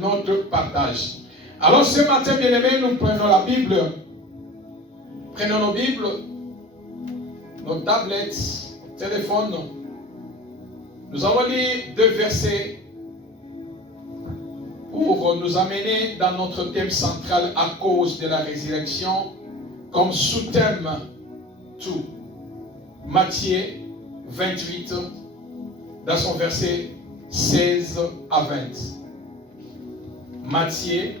notre partage. Alors ce matin, bien-aimés, nous prenons la Bible. Prenons nos Bibles, nos tablettes, nos téléphones. Nous allons lire 2 versets pour nous amener dans notre thème central à cause de la résurrection, comme sous-thème tout. Matthieu 28, dans son verset 16 à 20. Matthieu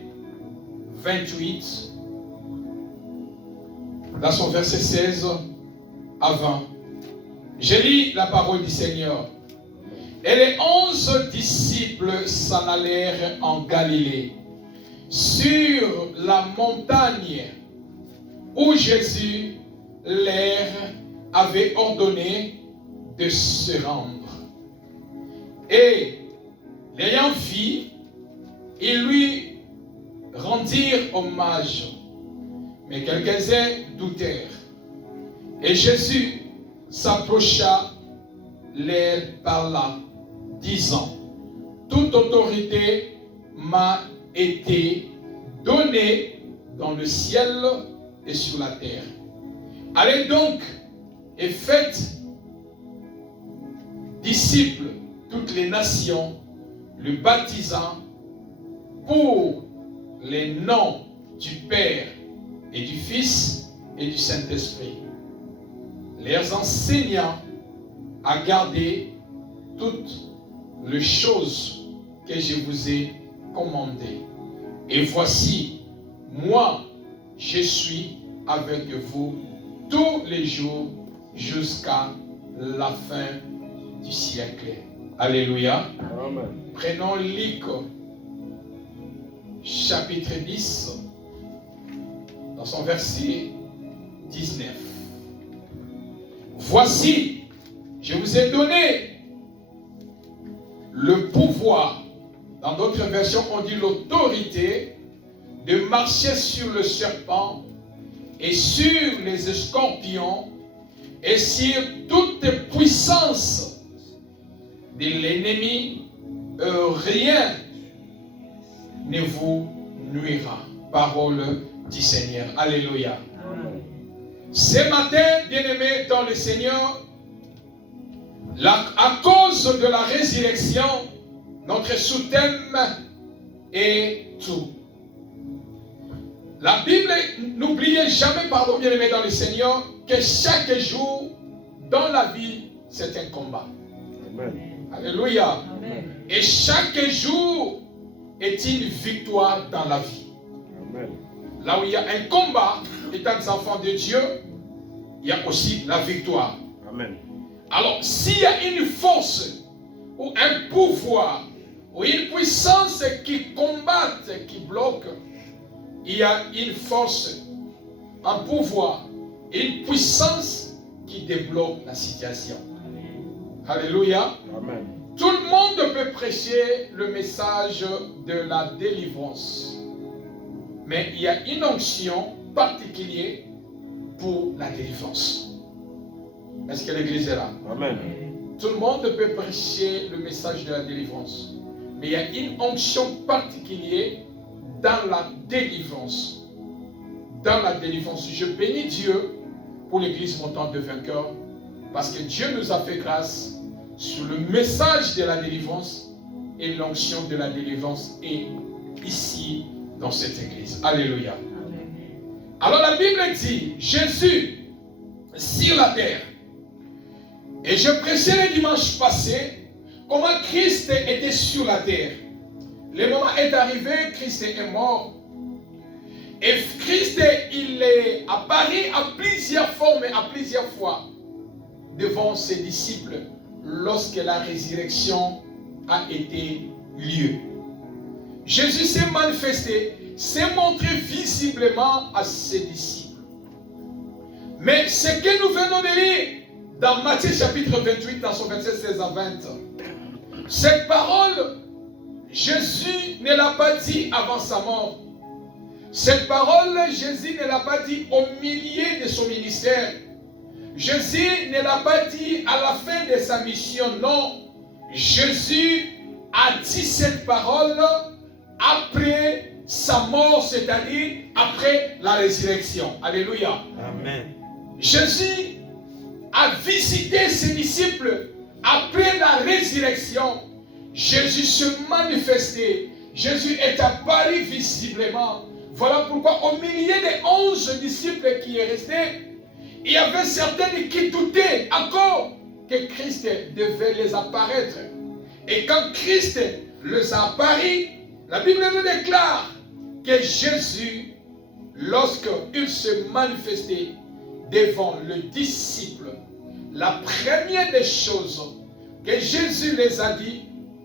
28, dans son verset 16 à 20. Je lis la parole du Seigneur. Et les 11 disciples s'en allèrent en Galilée, sur la montagne où Jésus leur avait ordonné de se rendre. Et l'ayant vu, ils lui rendirent hommage, mais quelques-uns doutèrent. Et Jésus s'approcha, leur parla, disant: toute autorité m'a été donnée dans le ciel et sur la terre. Allez donc et faites disciples toutes les nations, le baptisant pour les noms du Père et du Fils et du Saint-Esprit, les enseignant à garder toutes les choses que je vous ai commandées. Et voici, moi, je suis avec vous tous les jours jusqu'à la fin du siècle. Alléluia. Amen. Prenons Luc, chapitre 10, dans son verset 19. Voici, je vous ai donné le pouvoir, dans d'autres versions on dit l'autorité, de marcher sur le serpent et sur les scorpions et sur toute puissance de l'ennemi, rien ne vous nuira. Parole du Seigneur. Alléluia. Amen. Ce matin, bien-aimés dans le Seigneur, à cause de la résurrection, notre sous-thème est tout. La Bible, n'oubliez jamais, pardon, bien-aimés dans le Seigneur, que chaque jour dans la vie, c'est un combat. Amen. Alléluia. Amen. Et chaque jour est une victoire dans la vie. Amen. Là où il y a un combat, étant des enfants de Dieu, il y a aussi la victoire. Amen. Alors, s'il y a une force ou un pouvoir ou une puissance qui combatte, qui bloque, il y a une force, un pouvoir et une puissance qui débloque la situation. Alléluia. Amen. Tout le monde peut prêcher le message de la délivrance. Mais il y a une onction particulière pour la délivrance. Est-ce que l'église est là? Amen. Tout le monde peut prêcher le message de la délivrance. Mais il y a une onction particulière dans la délivrance. Dans la délivrance. Je bénis Dieu pour l'église montante de vainqueurs. Parce que Dieu nous a fait grâce sur le message de la délivrance. Et l'onction de la délivrance est ici dans cette église. Alléluia. Alors la Bible dit, Jésus sur la terre. Et je prêchais le dimanche passé comment Christ était sur la terre. Le moment est arrivé, Christ est mort. Et Christ, il est apparu à plusieurs formes et à plusieurs fois devant ses disciples lorsque la résurrection a été lieu. Jésus s'est manifesté, s'est montré visiblement à ses disciples. Mais ce que nous venons de lire dans Matthieu chapitre 28, dans son verset 16 à 20, cette parole, Jésus ne l'a pas dit avant sa mort. Cette parole, Jésus ne l'a pas dit au milieu de son ministère. Jésus ne l'a pas dit à la fin de sa mission, non. Jésus a dit cette parole sa mort, c'est-à-dire après la résurrection. Alléluia. Amen. Jésus a visité ses disciples après la résurrection. Jésus se manifestait. Jésus est apparu visiblement. Voilà pourquoi au milieu des 11 disciples qui est resté, il y avait certains qui doutaient encore que Christ devait les apparaître. Et quand Christ les a apparus, la Bible nous déclare que Jésus, lorsqu'il se manifestait devant le disciple, la première des choses que Jésus les a dit,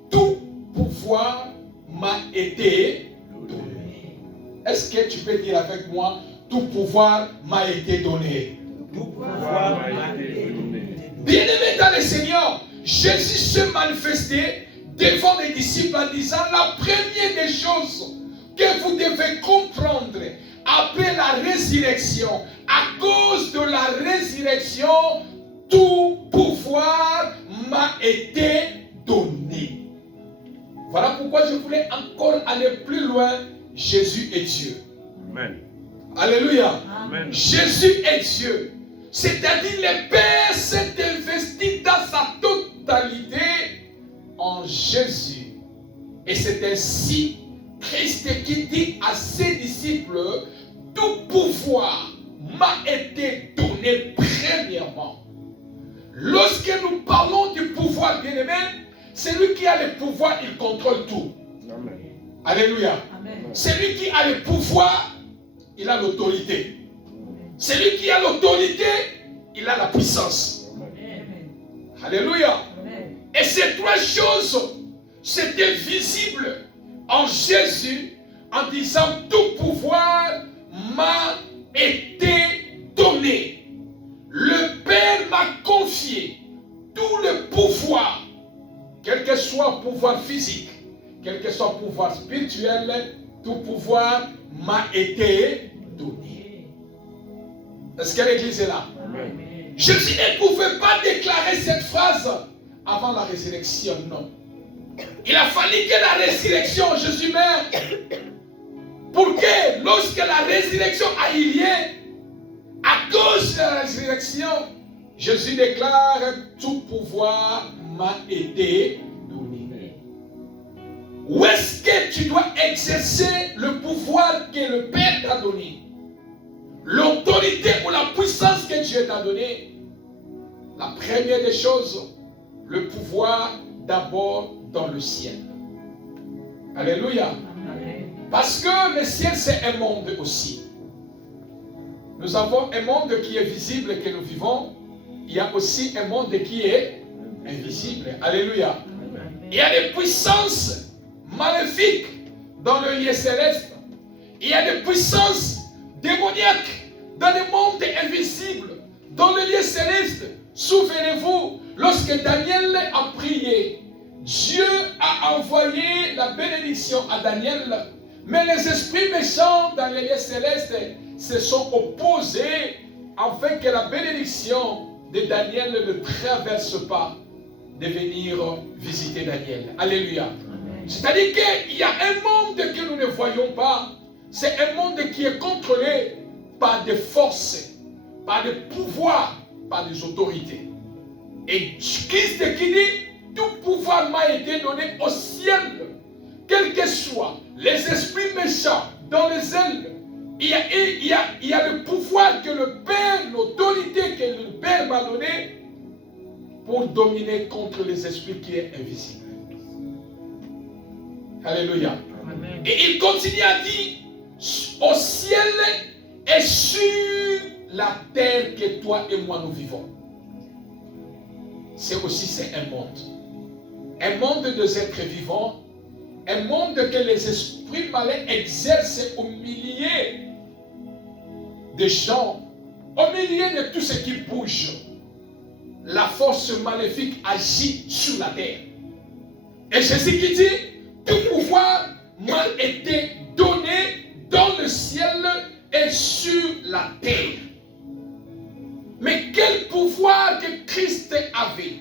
tout pouvoir m'a été donné. Est-ce que tu peux dire avec moi, tout pouvoir m'a été donné? Tout pouvoir m'a été donné. Bien-aimé dans le Seigneur, Jésus se manifestait devant les disciples en disant, la première des choses que vous devez comprendre après la résurrection, à cause de la résurrection, tout pouvoir m'a été donné. Voilà pourquoi je voulais encore aller plus loin. Jésus est Dieu. Amen. Alléluia. Amen. Jésus est Dieu. C'est-à-dire le Père s'est investi dans sa totalité en Jésus. Et c'est ainsi Christ qui dit à ses disciples, tout pouvoir m'a été donné premièrement. Lorsque nous parlons du pouvoir, bien-aimé, celui qui a le pouvoir, il contrôle tout. Amen. Alléluia. Amen. Celui qui a le pouvoir, il a l'autorité. Celui qui a l'autorité, il a la puissance. Amen. Alléluia. Amen. Et ces trois choses, c'était visible en Jésus en disant, tout pouvoir m'a été donné. Le Père m'a confié tout le pouvoir, quel que soit le pouvoir physique, quel que soit le pouvoir spirituel, tout pouvoir m'a été donné. Est-ce que l'église est là? Amen. Jésus ne pouvait pas déclarer cette phrase avant la résurrection, non. Il a fallu que la résurrection, Jésus meurt, pour que lorsque la résurrection a eu lieu, à cause de la résurrection, Jésus déclare, tout pouvoir m'a été donné. Où est-ce que tu dois exercer le pouvoir que le Père t'a donné? L'autorité ou la puissance que Dieu t'a donnée? La première des choses, le pouvoir d'abord dans le ciel. Alléluia. Amen. Parce que le ciel c'est un monde aussi. Nous avons un monde qui est visible que nous vivons. Il y a aussi un monde qui est invisible. Alléluia. Il y a des puissances maléfiques dans le lieu céleste. Il y a des puissances démoniaques dans le monde invisible, dans le lieu céleste. Souvenez-vous, lorsque Daniel a prié, Dieu a envoyé la bénédiction à Daniel, mais les esprits méchants dans les lieux célestes se sont opposés afin que la bénédiction de Daniel ne traverse pas de venir visiter Daniel. Alléluia. C'est-à-dire qu'il y a un monde que nous ne voyons pas. C'est un monde qui est contrôlé par des forces, par des pouvoirs, par des autorités. Et Christ qui dit, tout pouvoir m'a été donné au ciel, quels que soient les esprits méchants dans les ailes. Il y a le pouvoir que le Père, l'autorité que le Père m'a donné pour dominer contre les esprits qui est invisible. Alléluia. Amen. Et il continue à dire, au ciel et sur la terre que toi et moi nous vivons. C'est un monde. Un monde des êtres vivants. Un monde que les esprits malins exercent au milieu des gens, au milieu de tout ce qui bouge. La force maléfique agit sur la terre. Et Jésus qui dit, tout pouvoir m'a été donné dans le ciel et sur la terre. Mais quel pouvoir que Christ avait?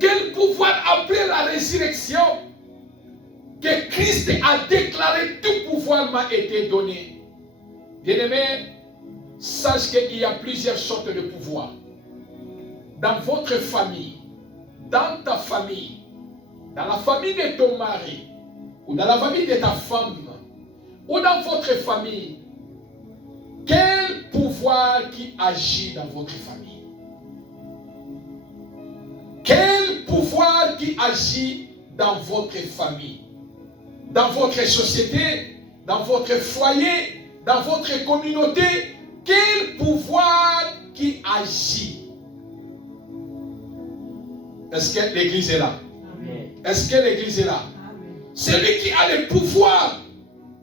Quel pouvoir après la résurrection? que Christ a déclaré tout pouvoir m'a été donné. Bien-aimé, sache qu'il y a plusieurs sortes de pouvoirs. Dans votre famille, dans ta famille, dans la famille de ton mari, ou dans la famille de ta femme, ou dans votre famille, quel pouvoir qui agit dans votre famille? Quel pouvoir qui agit dans votre famille? Dans votre société, dans votre foyer, dans votre communauté, quel pouvoir qui agit? Est-ce que l'église est là? Amen. Est-ce que l'église est là? Amen. Celui qui a le pouvoir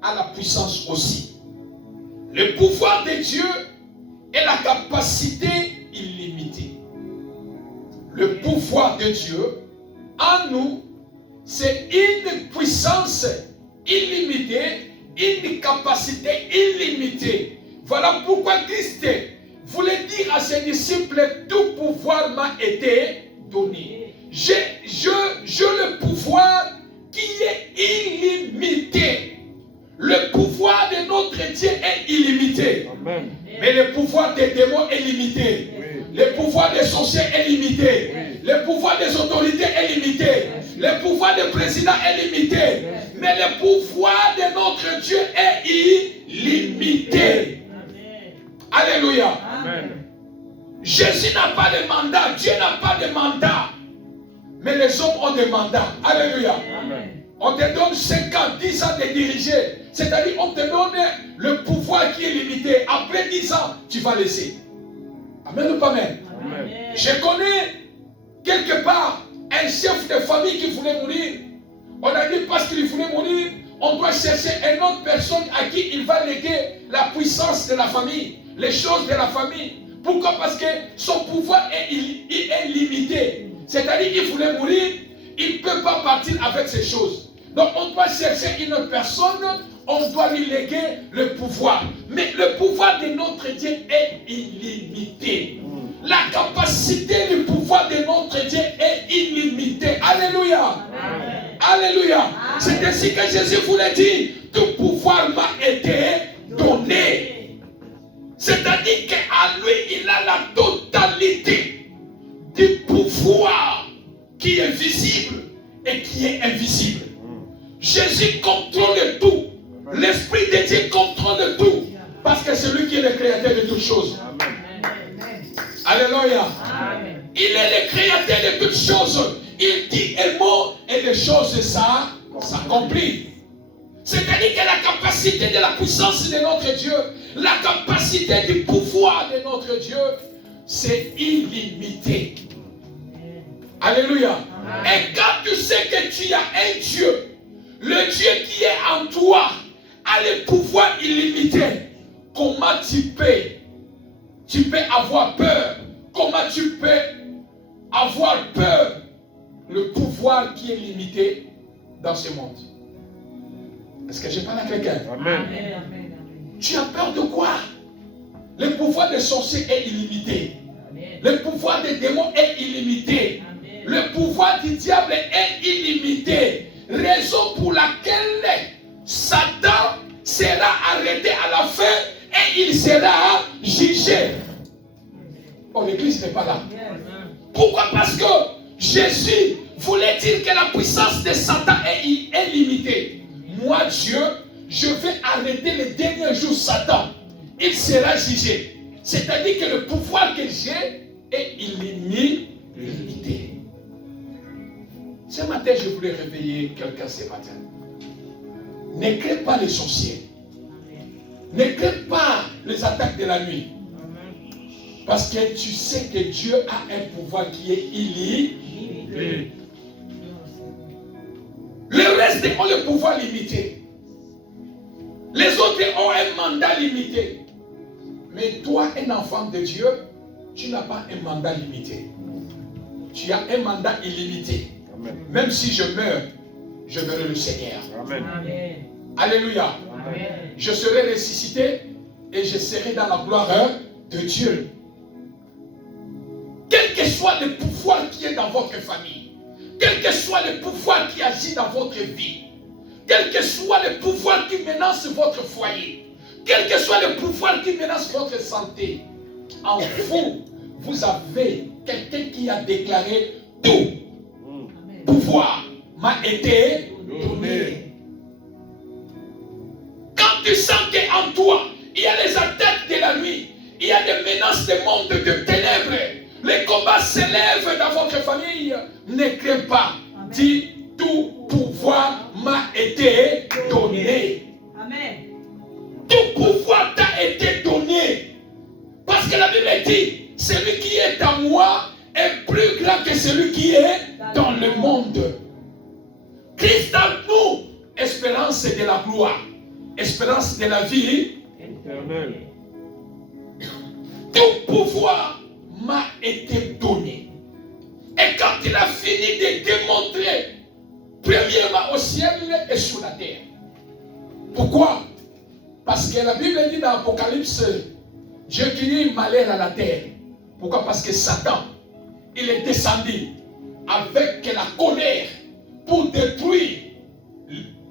a la puissance aussi. Le pouvoir de Dieu est la capacité illimitée. Le pouvoir de Dieu en nous, c'est une puissance illimitée, une capacité illimitée. Voilà pourquoi Christ voulait dire à ses disciples, tout pouvoir m'a été donné. J'ai le pouvoir qui est illimité. Le pouvoir de notre Dieu est illimité. Amen. Mais le pouvoir des démons est limité. Oui. Le pouvoir des sorciers est limité. Oui. Le pouvoir des autorités est limité. Oui. Le pouvoir des présidents est limité. Oui. Mais le pouvoir de notre Dieu est illimité. Amen. Alléluia. Amen. Jésus n'a pas de mandat. Dieu n'a pas de mandat. Mais les hommes ont des mandats. Alléluia. Amen. On te donne 5 ans, 10 ans de diriger. C'est-à-dire, on te donne le pouvoir qui est limité. Après 10 ans, tu vas laisser. Amen ou pas amen? Amen. Je connais quelque part un chef de famille qui voulait mourir. On a dit parce qu'il voulait mourir, on doit chercher une autre personne à qui il va léguer la puissance de la famille, les choses de la famille. Pourquoi? Parce que son pouvoir est limité. C'est-à-dire, il voulait mourir, il ne peut pas partir avec ces choses. Donc, on doit chercher une autre personne, on doit lui léguer le pouvoir. Mais le pouvoir de notre Dieu est illimité. La capacité du pouvoir de notre Dieu est illimitée. Alléluia. Amen. Alléluia. C'est ainsi que Jésus voulait dire, tout pouvoir m'a été donné. C'est-à-dire qu'à lui, il a la totalité du pouvoir qui est visible et qui est invisible. Jésus contrôle tout. L'Esprit de Dieu contrôle tout. Parce que c'est lui qui est le créateur de toutes choses. Amen. Alléluia. Amen. Il est le créateur de toutes choses. Il dit un mot et les choses s'accomplissent. C'est-à-dire que la capacité de la puissance de notre Dieu, la capacité du pouvoir de notre Dieu, c'est illimité. Alléluia. Amen. Et quand tu sais que tu as un Dieu, le Dieu qui est en toi a le pouvoir illimité, comment tu peux avoir peur? Comment tu peux avoir peur? Le pouvoir qui est limité dans ce monde. Est-ce que je parle à quelqu'un? Amen. Amen. Tu as peur de quoi? Le pouvoir des sorciers est illimité. Amen. Le pouvoir des démons est illimité. Amen. Le pouvoir du diable est illimité. Raison pour laquelle Satan sera arrêté à la fin et il sera jugé. Oh, l'église n'est pas là. Pourquoi? Parce que Jésus voulait dire que la puissance de Satan est limitée. Moi, Dieu, je vais arrêter le dernier jour Satan. Il sera jugé. C'est-à-dire que le pouvoir que j'ai est illimité. Ce matin, je voulais réveiller quelqu'un ce matin. Ne crée pas les sorciers. Ne crée pas les attaques de la nuit. Parce que tu sais que Dieu a un pouvoir qui est illimité. Le reste ont le pouvoir limité. Les autres ont un mandat limité. Mais toi, un enfant de Dieu, tu n'as pas un mandat limité. Tu as un mandat illimité. Amen. Même si je meurs, je verrai le Seigneur. Amen. Amen. Alléluia. Amen. Je serai ressuscité et je serai dans la gloire de Dieu. Quel que soit le pouvoir qui est dans votre famille, quel que soit le pouvoir qui agit dans votre vie, quel que soit le pouvoir qui menace votre foyer, quel que soit le pouvoir qui menace votre santé, en vous, vous avez quelqu'un qui a déclaré tout pouvoir m'a été donné. Quand tu sens qu'en toi, il y a les attaques de la nuit, il y a des menaces des mondes de ténèbres, les combats s'élèvent dans votre famille, ne crains pas. Dis, tout pouvoir m'a été donné. Amen. Tout pouvoir t'a été donné. Parce que la Bible dit, celui qui est en moi est plus grand que celui qui est dans le monde. Christ en nous, espérance de la gloire, espérance de la vie Éternel. Tout pouvoir m'a été donné. Et quand il a fini de démontrer, premièrement au ciel et sur la terre. Pourquoi? Parce que la Bible dit dans l'Apocalypse, Dieu crie malheur à la terre. Pourquoi? Parce que Satan, il est descendu avec la colère pour détruire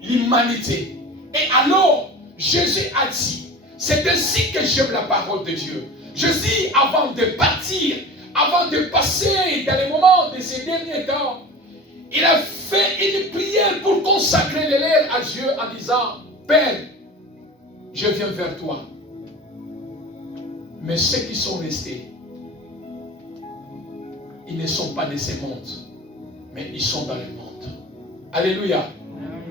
l'humanité. Et alors, Jésus a dit, c'est ainsi que j'aime la parole de Dieu. Jésus, avant de partir, avant de passer dans les moments de ces derniers temps, il a fait une prière pour consacrer les lèvres à Dieu en disant, Père, je viens vers toi. Mais ceux qui sont restés, ils ne sont pas de ce monde, mais ils sont dans le monde. Alléluia.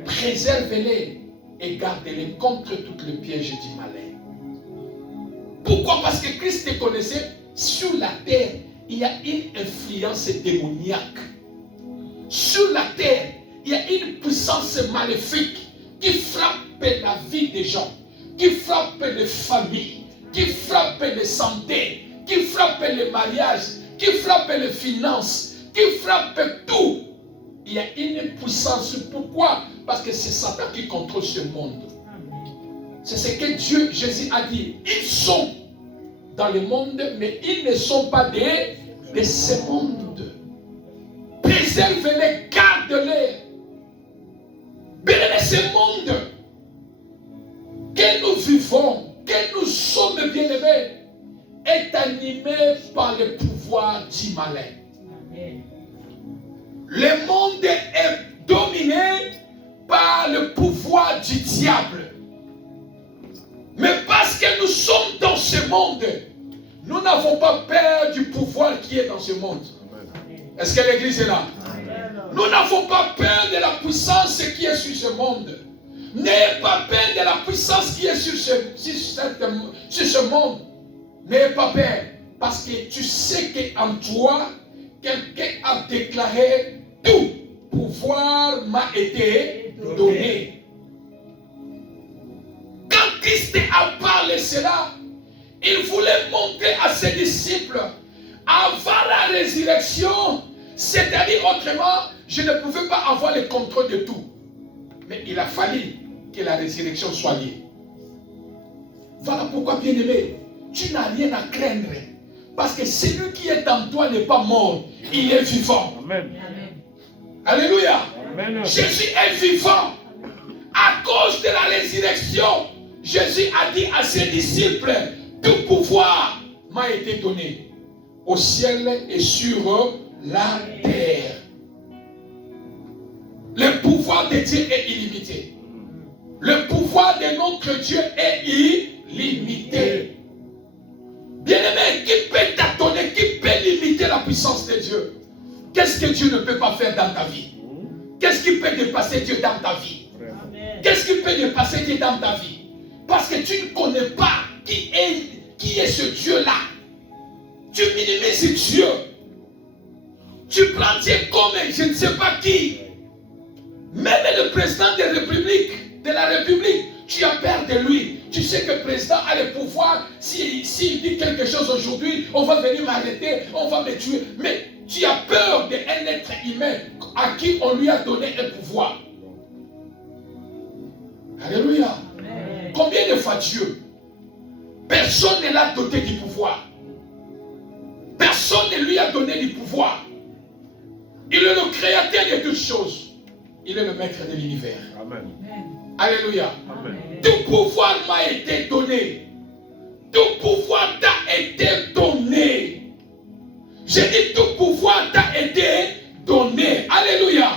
Préservez-les et gardez-les contre toutes les pièges du malin. Pourquoi? Parce que Christ connaissait, sur la terre, il y a une influence démoniaque. Sur la terre, il y a une puissance maléfique qui frappe la vie des gens, qui frappe les familles, qui frappe les santé, qui frappe les mariages, qui frappe les finances, qui frappe tout. Il y a une puissance. Pourquoi? Parce que c'est Satan qui contrôle ce monde. C'est ce que Dieu, Jésus a dit. Ils sont dans le monde, mais ils ne sont pas de ce monde. Préservez-les, gardez-les. Bénissez ce monde que nous vivons, que nous sommes bien-aimés, est animé par le pouvoir du malin. Amen. Le monde est dominé par le pouvoir du diable. Mais parce que nous sommes dans ce monde, nous n'avons pas peur du pouvoir qui est dans ce monde. Est-ce que l'église est là? Amen. Nous n'avons pas peur de la puissance qui est sur ce monde. N'ayez pas peur de la puissance qui est sur ce monde. N'ayez pas peur. Parce que tu sais qu'en toi, quelqu'un a déclaré tout pouvoir m'a été donné. Quand Christ a parlé cela, il voulait montrer à ses disciples, avant la résurrection, c'est-à-dire autrement, je ne pouvais pas avoir le contrôle de tout. Mais il a fallu que la résurrection soit liée. Voilà pourquoi, bien-aimé, tu n'as rien à craindre. Parce que celui qui est en toi n'est pas mort, il est vivant. Amen. Alléluia. Amen. Jésus est vivant. À cause de la résurrection, Jésus a dit à ses disciples, tout pouvoir m'a été donné au ciel et sur la terre. Le pouvoir de Dieu est illimité. Le pouvoir de notre Dieu est illimité. Bien-aimé, qui peut t'attendre, qui peut limiter la puissance de Dieu? Qu'est-ce que Dieu ne peut pas faire dans ta vie? Qu'est-ce qui peut dépasser Dieu dans ta vie? Amen. Qu'est-ce qui peut dépasser Dieu dans ta vie? Parce que tu ne connais pas qui est ce Dieu-là. Tu minimises Dieu. Tu prends Dieu comme je ne sais pas qui. Même le président de la République, tu as peur de lui. Tu sais que le président a le pouvoir. S'il dit quelque chose aujourd'hui, on va venir m'arrêter, on va me tuer. Mais tu as peur d'un être humain à qui on lui a donné un pouvoir. Alléluia. Amen. Combien de fois Dieu, personne ne l'a doté du pouvoir. Personne ne lui a donné du pouvoir. Il est le créateur de toutes choses. il est le maître de l'univers. Amen. Alléluia. Amen. Tout pouvoir m'a été donné. Tout pouvoir t'a été donné. J'ai dit tout pouvoir t'a été donné. Alléluia.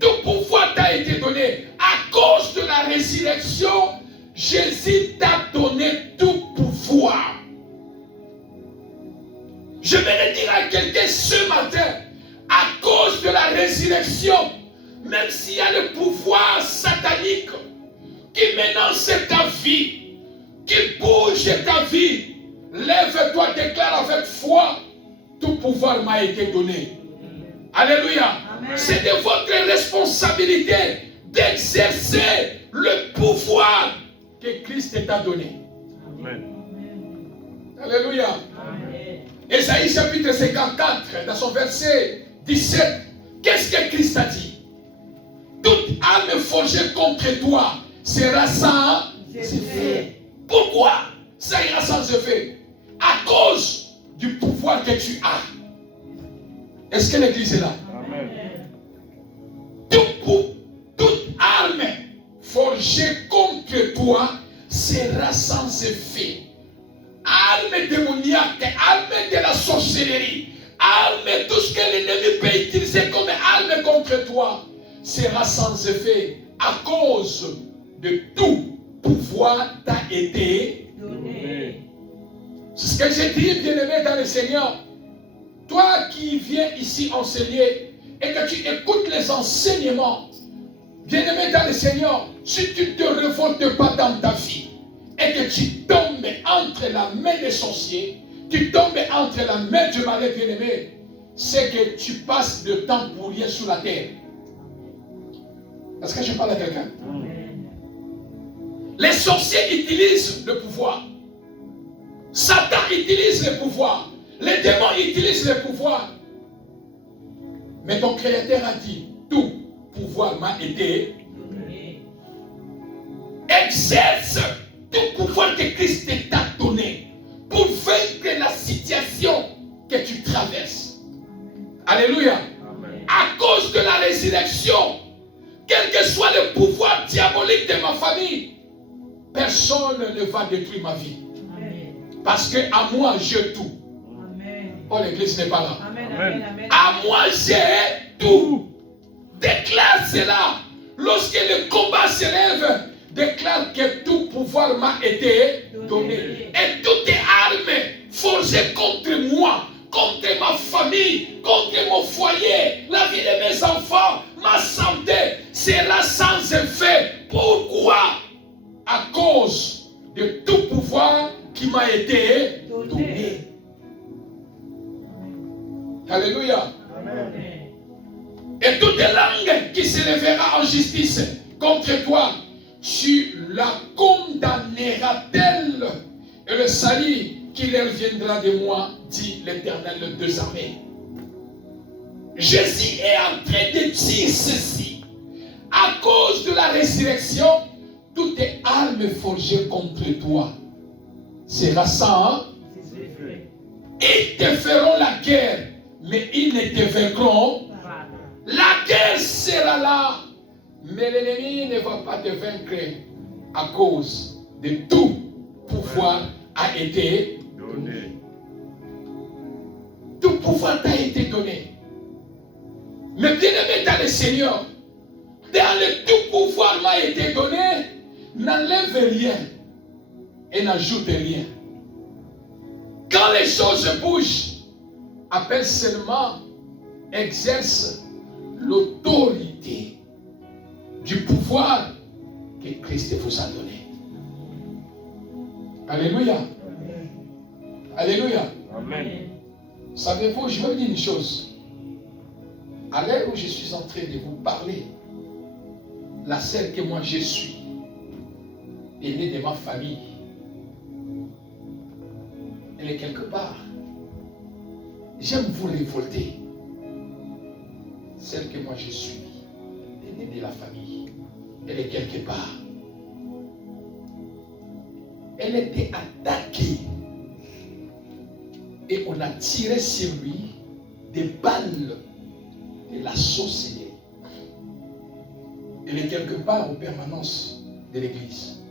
Tout pouvoir t'a été donné. À cause de la résurrection, Jésus t'a donné tout pouvoir. Je vais dire à quelqu'un ce matin, à cause de la résurrection, même s'il y a le pouvoir satanique qui menace ta vie, qui bouge ta vie, lève-toi, déclare avec foi, tout pouvoir m'a été donné. Alléluia. C'est de votre responsabilité d'exercer le pouvoir que Christ t'a donné. Amen. Alléluia. Ésaïe chapitre 54, dans son verset 17, qu'est-ce que Christ a dit? Toute arme forgée contre toi sera sans effet. Pourquoi ça ira sans effet? À cause du pouvoir que tu as. Est-ce que l'église est là? Amen. Toute arme forgée contre toi sera sans effet. Arme démoniaque, arme de la sorcellerie, arme, tout ce que l'ennemi peut utiliser comme arme contre toi sera sans effet à cause de tout pouvoir t'a été donné. C'est ce que j'ai dit, bien-aimé dans le Seigneur. Toi qui viens ici enseigner et que tu écoutes les enseignements, bien-aimé dans le Seigneur, si tu ne te révoltes pas dans ta vie et que tu tombes entre la main des sorciers, tu tombes entre la main du malin, bien-aimé, c'est que tu passes de temps pour rien sur la terre. Est-ce que je parle à quelqu'un? Les sorciers utilisent le pouvoir. Satan utilise le pouvoir. Les démons utilisent le pouvoir. Mais ton Créateur a dit, tout pouvoir m'a été donné. Exerce tout pouvoir que Christ t'a donné pour vaincre la situation que tu traverses. Alléluia. Amen. À cause de la résurrection, quel que soit le pouvoir diabolique de ma famille, personne ne va détruire ma vie. Parce que à moi, j'ai tout. Oh, l'église n'est pas là. Amen. À moi, j'ai tout. Déclare cela. Lorsque le combat s'élève, déclare que tout pouvoir m'a été donné. Et toutes les armes forgées contre moi, contre ma famille, contre mon foyer, la vie de mes enfants, ma santé sera sans effet. Pourquoi? À cause de tout pouvoir qui m'a été donné. Alléluia. Amen. Et toute langue qui se lèvera en justice contre toi, tu la condamneras-t-elle? Et le salut qui leur viendra de moi, dit l'Éternel des armées. Jésus est en train de dire ceci. À cause de la résurrection, toutes les armes forgées contre toi sera sans. Ils te feront la guerre, mais ils ne te vaincront. La guerre sera là, mais l'ennemi ne va pas te vaincre à cause de tout pouvoir a été Donné. Tout pouvoir t'a été donné. Mais bien-aimé dans le Seigneur, dans le tout pouvoir m'a été donné, n'enlève rien et n'ajoute rien. Quand les choses bougent, appelle seulement, exerce l'autorité du pouvoir que Christ vous a donné. Alléluia. Alléluia. Amen. Savez-vous, je vais vous dire une chose. À l'heure où je suis en train de vous parler, la sœur que moi je suis, est née de ma famille. Elle est quelque part. J'aime vous révolter. Celle que moi je suis, est née de la famille. Elle est quelque part. Elle était attaquée. Et on a tiré sur lui des balles de la sorcellerie. Il est quelque part aux permanences de l'église.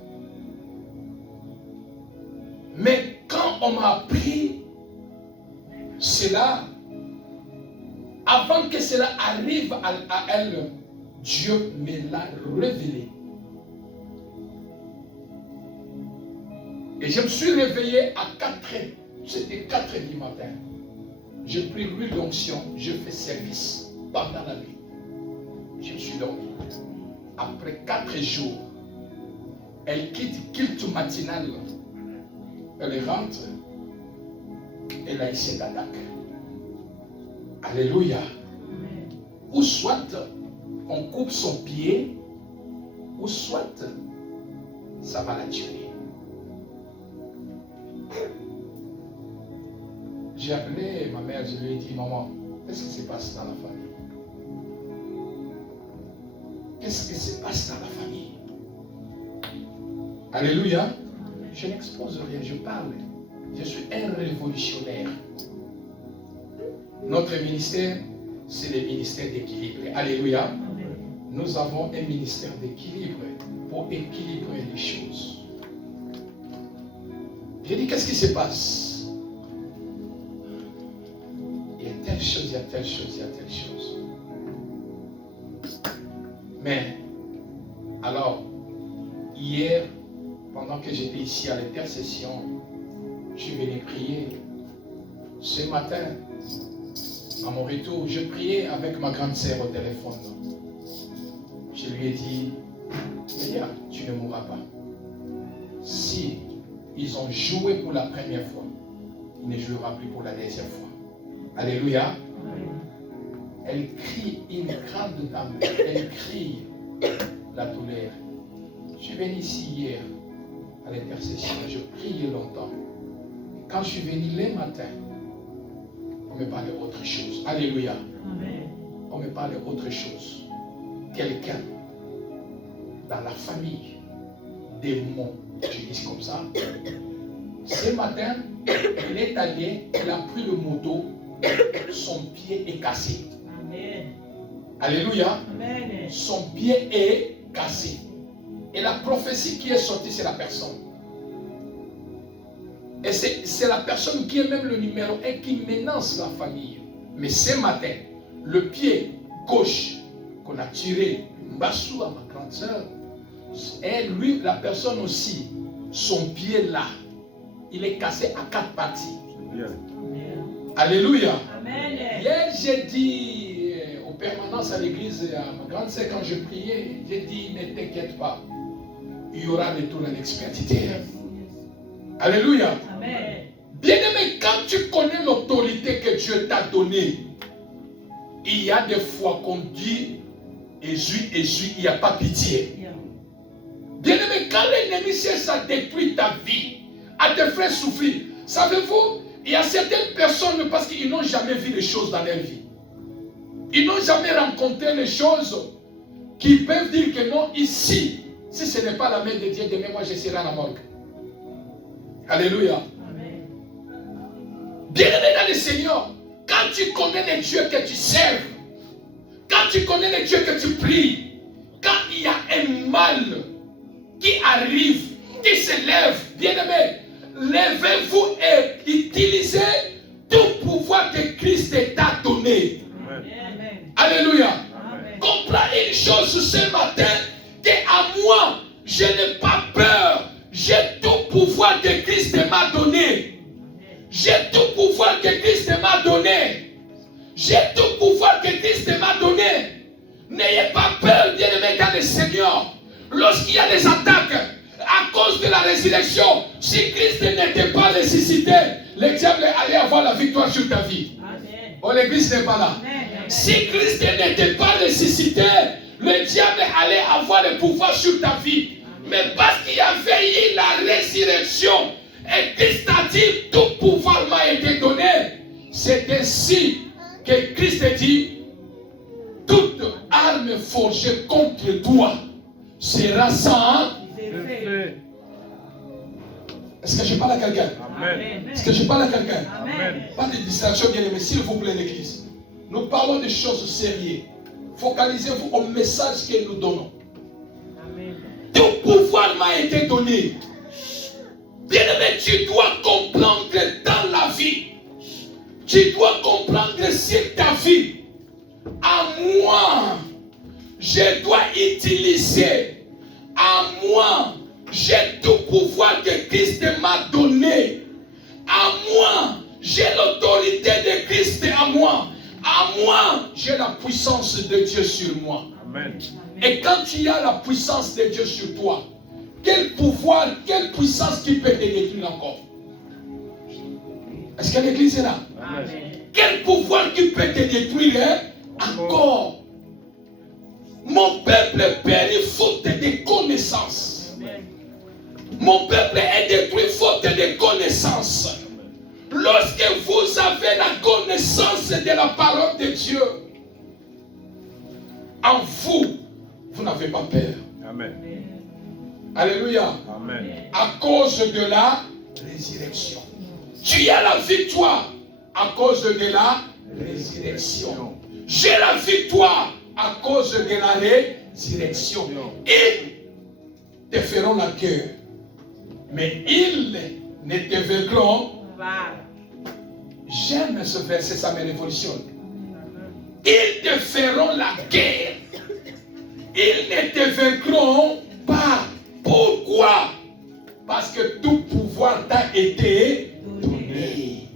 Mais quand on m'a appris cela, avant que cela arrive à elle, Dieu me l'a révélé. Et je me suis réveillé à 4h. C'était 4h du matin. J'ai pris l'huile d'onction, je fais service pendant la nuit. Je me suis dormi. Après 4 jours, elle quitte culte matinal. Elle rentre. Elle a essayé d'attaque. Alléluia. Ou soit on coupe son pied, ou soit ça va la tuer. J'ai appelé ma mère, je lui ai dit, maman, qu'est-ce qui se passe dans la famille? Qu'est-ce qui se passe dans la famille? Alléluia. Je n'expose rien, je parle. Je suis un révolutionnaire. Notre ministère, c'est le ministère d'équilibre. Alléluia. Nous avons un ministère d'équilibre pour équilibrer les choses. J'ai dit, qu'est-ce qui se passe? Il y a telle chose, il y a telle chose, il y a telle chose. Mais, alors, hier, pendant que j'étais ici à l'intercession, je suis venu prier. Ce matin, à mon retour, je priais avec ma grande sœur au téléphone. Je lui ai dit, Léa, tu ne mourras pas. Si ils ont joué pour la première fois, il ne jouera plus pour la deuxième fois. Alléluia. Elle crie une grande dame. Elle crie la douleur. Je suis venu ici hier à l'intercession. Je priais longtemps. Quand je suis venu le matin, on me parlait autre chose. Alléluia. On me parlait autre chose. Quelqu'un dans la famille des mots, je dis comme ça. Ce matin, elle est allée, elle a pris le moto, son pied est cassé. Amen. Alléluia. Amen. Son pied est cassé. Et la prophétie qui est sortie, c'est la personne. Et c'est la personne qui est même le numéro 1 qui menace la famille. Mais ce matin, le pied gauche qu'on a tiré, Mbassou à ma grande soeur, et lui, la personne aussi, son pied là, il est cassé à 4 parties. Bien. Alléluia. Amen. Hier, j'ai dit aux permanences à l'église, à ma grande sœur, quand je priais, j'ai dit, ne t'inquiète pas, il y aura retour à l'expertité. Alléluia. Amen. Bien-aimé, quand tu connais l'autorité que Dieu t'a donnée, il y a des fois qu'on dit, Jésus, il n'y a pas pitié. Bien-aimé, quand l'ennemi cherche à détruire ta vie, à te faire souffrir, savez-vous, il y a certaines personnes parce qu'ils n'ont jamais vu les choses dans leur vie. Ils n'ont jamais rencontré les choses qui peuvent dire que non, ici, si ce n'est pas la main de Dieu, demain moi je serai à la morgue. Alléluia. Amen. Bien-aimé dans le Seigneur, quand tu connais les dieux que tu serves, quand tu connais les dieux que tu pries, quand il y a un mal qui arrive, qui se lève, bien-aimé, levez-vous et utilisez tout pouvoir que Christ t'a donné. Amen. Alléluia. Amen. Comprends une chose ce matin, que à moi, je n'ai pas peur. J'ai tout pouvoir que Christ m'a donné. J'ai tout pouvoir que Christ m'a donné. J'ai tout pouvoir que Christ m'a donné. N'ayez pas peur, bien-aimés dans le Seigneur. Lorsqu'il y a des attaques, à cause de la résurrection, si Christ n'était pas ressuscité, le diable allait avoir la victoire sur ta vie. Amen. Oh, l'église n'est pas là. Amen. Si Christ n'était pas ressuscité, le diable allait avoir le pouvoir sur ta vie. Mais parce qu'il y avait eu la résurrection, et Christ a dit, tout pouvoir m'a été donné. C'est ainsi que Christ dit, toute arme forgée contre toi sera sans. Est-ce que je parle à quelqu'un? Amen. Est-ce que je parle à quelqu'un? Amen. Pas de distraction, bien aimé, s'il vous plaît, l'église. Nous parlons de choses sérieuses. Focalisez-vous au message que nous donnons. m'a été donné. Bien-aimé, tu dois comprendre dans la vie. Tu dois comprendre sur ta vie. À moi, je dois utiliser. À moi, j'ai tout pouvoir que Christ m'a donné. À moi, j'ai l'autorité de Christ à moi. À moi, j'ai la puissance de Dieu sur moi. Amen. Et quand tu as la puissance de Dieu sur toi, quel pouvoir, quelle puissance qui peut te détruire encore? Est-ce que l'église est là? Amen. Quel pouvoir qui peut te détruire encore? Mon peuple périt faute de connaissances. Mon peuple est détruit faute de connaissances. Lorsque vous avez la connaissance de la parole de Dieu, en vous, vous n'avez pas peur. Amen. Alléluia. Amen. À cause de la résurrection. Tu as la victoire à cause de la résurrection. J'ai la victoire à cause de la résurrection. Ils te feront la guerre, mais ils ne te vaincront. J'aime ce verset, ça me révolutionne. Ils te feront la guerre. Ils ne te vaincront pas. Pourquoi? Parce que tout pouvoir t'a été donné.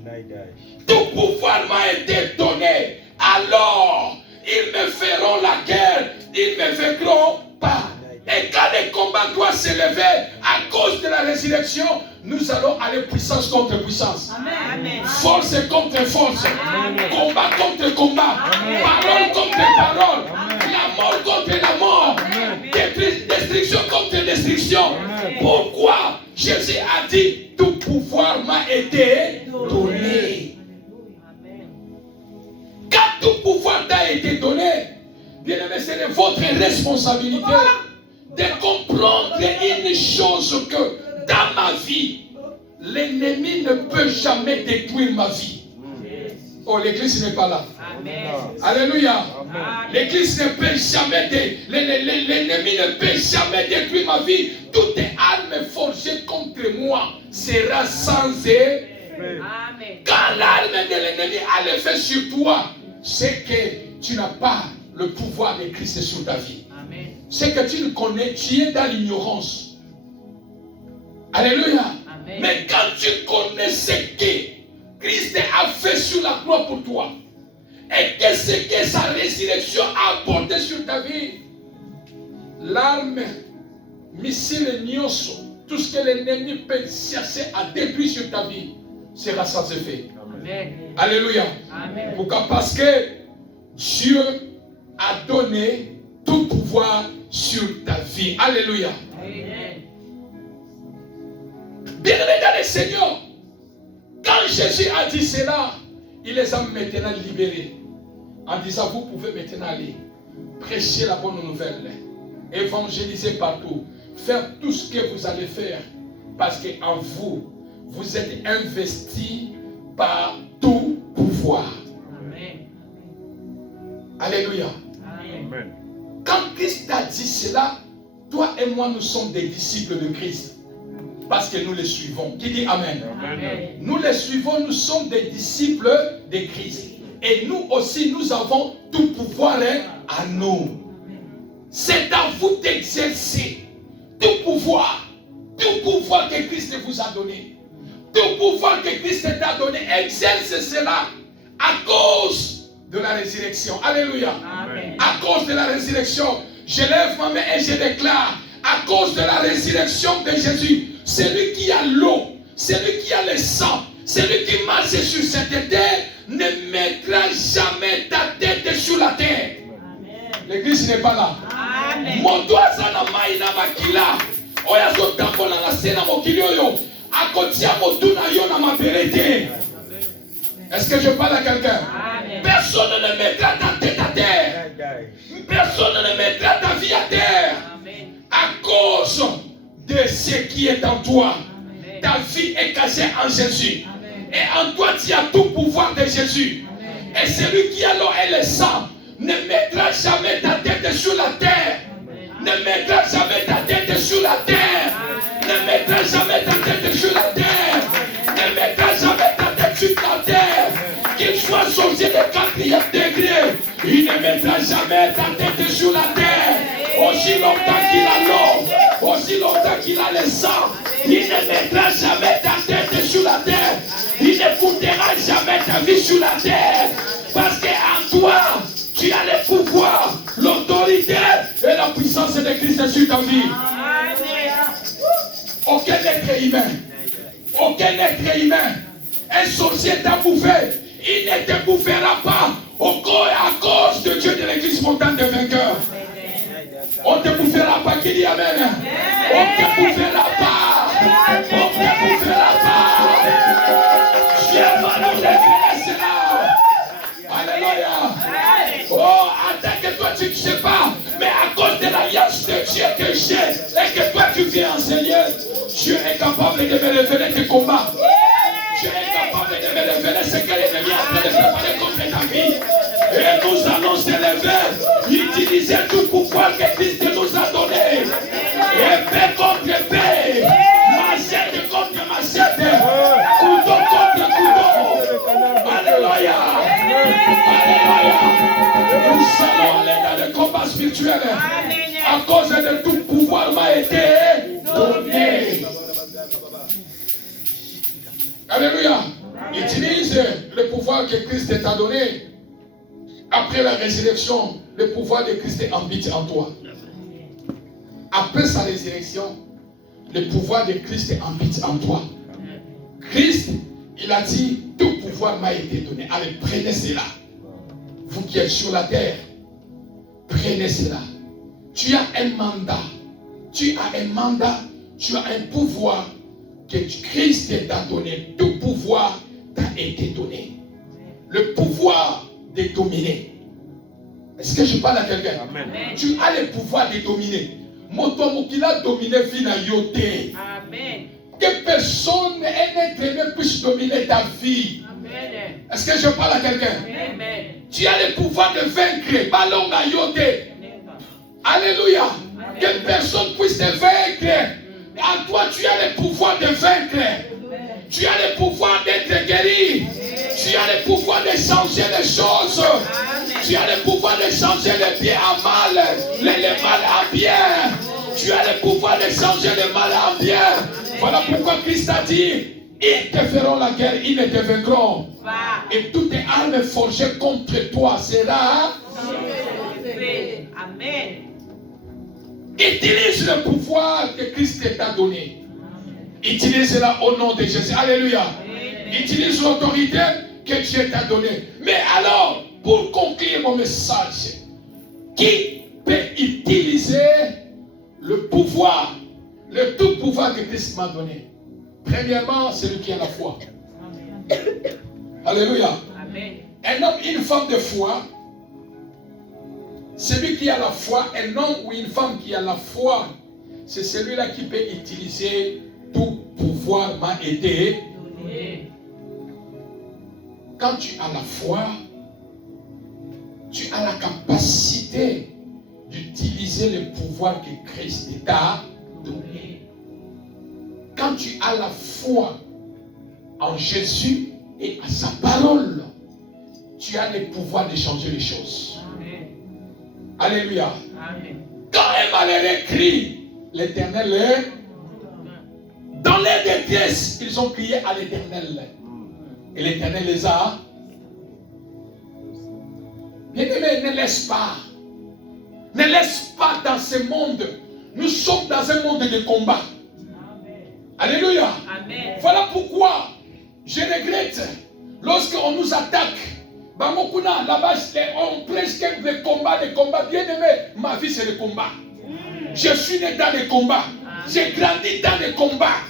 Tout pouvoir m'a été donné. Alors, ils me feront la guerre. Ils ne me vaincront pas. Et quand le combat doit s'élever à cause de la résurrection, nous allons aller puissance contre puissance. Amen. Force contre force. Amen. Combat contre combat. Amen. Parole contre parole. Amen. La mort contre la mort. Destruction contre destruction. Amen. Pourquoi? Jésus a dit, tout pouvoir m'a été donné. Quand tout pouvoir t'a été donné, bien aimé, c'est de votre responsabilité de comprendre une chose que dans ma vie, l'ennemi ne peut jamais détruire ma vie. Oh, l'église n'est pas là. Amen. Alléluia. Amen. L'église ne peut jamais, l'ennemi ne peut jamais détruire ma vie. Toute arme forgée contre moi sera sans effet. Amen. Quand l'arme de l'ennemi a l'effet sur toi, c'est que tu n'as pas le pouvoir de Christ sur ta vie. Amen. C'est que tu le connais, tu es dans l'ignorance. Alléluia. Amen. Mais quand tu connais ce que Christ a fait sur la croix pour toi, et que ce que sa résurrection a apporté sur ta vie, l'arme, missile, nioso, tout ce que l'ennemi peut chercher à détruire sur ta vie, sera sans effet. Amen. Alléluia. Amen. Pourquoi? Parce que Dieu a donné tout pouvoir sur ta vie. Alléluia. Amen. Bien-aimés dans le Seigneur, quand Jésus a dit cela, il les a maintenant libérés. En disant, vous pouvez maintenant aller prêcher la bonne nouvelle, évangéliser partout, faire tout ce que vous allez faire. Parce qu'en vous, vous êtes investis par tout pouvoir. Amen. Alléluia. Amen. Amen. Quand Christ a dit cela, toi et moi, nous sommes des disciples de Christ. Parce que nous les suivons. Qui dit Amen? Amen. Nous les suivons, nous sommes des disciples de Christ. Et nous aussi, nous avons tout pouvoir à nous. C'est à vous d'exercer tout pouvoir que Christ vous a donné. Tout pouvoir que Christ t'a donné, exerce cela à cause de la résurrection. Alléluia. Amen. À cause de la résurrection, je lève ma main et je déclare, à cause de la résurrection de Jésus, celui qui a l'eau, celui qui a le sang, celui qui marche sur cette terre, ne mettra jamais ta tête sur la terre. L'église n'est pas là. Amen. Moto azana mai na makila. Oya zotambola na sena mokili oyo. Akotia motu na yo na mabele. Est-ce que je parle à quelqu'un? Amen. Personne ne mettra ta tête à terre. Personne ne mettra ta vie à terre. Amen. À cause de ce qui est en toi. Amen. Ta vie est cachée en Jésus. Amen. Et en toi, tu as tout pouvoir de Jésus. Amen. Et celui qui a l'eau et le sang ne mettra jamais ta tête sur la terre. ne mettra jamais ta tête sur la terre. Ne mettra jamais ta tête sur la terre. Ne mettra jamais ta tête sur la terre. Qu'il soit sorcier de 4e degré, il ne mettra jamais ta tête sur la terre. Aussi longtemps qu'il a l'eau, aussi longtemps qu'il a le sang, il ne mettra jamais ta tête sur la terre. Il ne coûtera jamais ta vie sur la terre. Parce qu'en toi, tu as le pouvoir, l'autorité et la puissance de Christ sur ta vie. Aucun être humain, un sorcier t'a bouffé, il ne te bouffera pas à cause de Dieu de l'église montante des vainqueurs. On ne te bouffera pas, qui dit amen. On ne te bouffera pas. On ne te bouffera pas. Dieu va nous révéler cela. Alléluia. Oh, attends que toi tu ne sais pas, mais à cause de l'alliance de Dieu que j'ai et que toi tu viens enseigner, Dieu est capable de me révéler tes combats. Dieu est capable de me révéler ce que l'ennemi est en train de préparer contre ta vie. Et nous allons s'élever, utiliser tout pouvoir que Christ nous a donné. Épée contre épée, machette contre machette, couteau contre couteau. Alléluia. Alléluia. Nous allons aller dans le combat spirituel. À cause de tout pouvoir m'a été donné. Alléluia. Utilise le pouvoir que Christ t'a donné. Après la résurrection, le pouvoir de Christ habite en toi. Après sa résurrection, le pouvoir de Christ habite en toi. Christ, il a dit, tout pouvoir m'a été donné. Allez, prenez cela. Vous qui êtes sur la terre, prenez cela. Tu as un mandat. Tu as un mandat. Tu as un pouvoir que Christ t'a donné. Tout pouvoir t'a été donné. Le pouvoir de dominer. Est-ce que je parle à quelqu'un? Tu as le pouvoir de dominer. Moto qui a dominé Vina Yote. Amen. Que personne, un être humain puisse dominer ta vie. Amen. Est-ce que je parle à quelqu'un? Amen. Tu as le pouvoir de vaincre. Balonga Yote. Alléluia. Que personne puisse te vaincre. En toi, tu as le pouvoir de vaincre. Tu as le pouvoir d'être guéri. Tu as le pouvoir de changer les choses. Tu as le pouvoir de changer le bien en mal, le mal en bien. Tu as le pouvoir de changer le mal en bien. Voilà pourquoi Christ a dit, ils te feront la guerre, ils ne te vaincront. Et toute arme forgée contre toi sera. Amen. Utilise le pouvoir que Christ t'a donné. Utilise-la au nom de Jésus. Alléluia. Utilise l'autorité que Dieu t'a donnée. Mais alors, pour conclure mon message, qui peut utiliser le pouvoir, le tout pouvoir que Christ m'a donné? Premièrement, celui qui a la foi. Alléluia. Amen. Un homme, une femme de foi, celui qui a la foi, un homme ou une femme qui a la foi, c'est celui-là qui peut utiliser tout pouvoir m'a été. Quand tu as la foi, tu as la capacité d'utiliser le pouvoir que Christ t'a donné. Quand tu as la foi en Jésus et à sa parole, tu as le pouvoir de changer les choses. Amen. Alléluia. Amen. Quand un malheureux crie, l'Éternel est. Dans les détresse, ils ont crié à l'Éternel. Et l'Éternel les a. Bien-aimé, ne laisse pas. Ne laisse pas dans ce monde. Nous sommes dans un monde de combat. Amen. Alléluia. Amen. Voilà pourquoi je regrette lorsqu'on nous attaque. Bamokuna, là-bas, on prêche des combats. Bien-aimé, ma vie c'est le combat. Je suis né dans les combats. J'ai grandi dans les combats.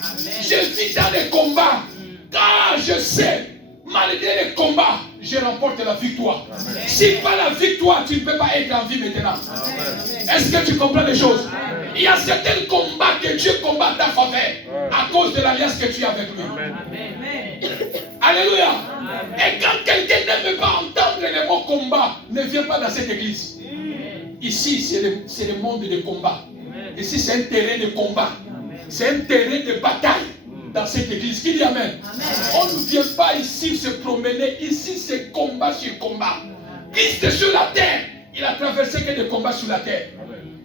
Je vis dans les combats. Car je sais, malgré les combats, je remporte la victoire. Si pas la victoire, tu ne peux pas être en vie maintenant. Est-ce que tu comprends les choses? Il y a certains combats que Dieu combat en ta faveur à cause de l'alliance que tu as avec lui. Alléluia. Et quand quelqu'un n'aime pas entendre le mot combat, ne viens pas dans cette église. Il Ici, c'est le monde de combat. Amen. Ici, c'est un terrain de combat. Amen. C'est un terrain de bataille dans cette église. Qui dit Amen? On ne vient pas ici se promener. Ici, c'est combat sur combat. Christ est sur la terre. Il a traversé que des combats sur la terre.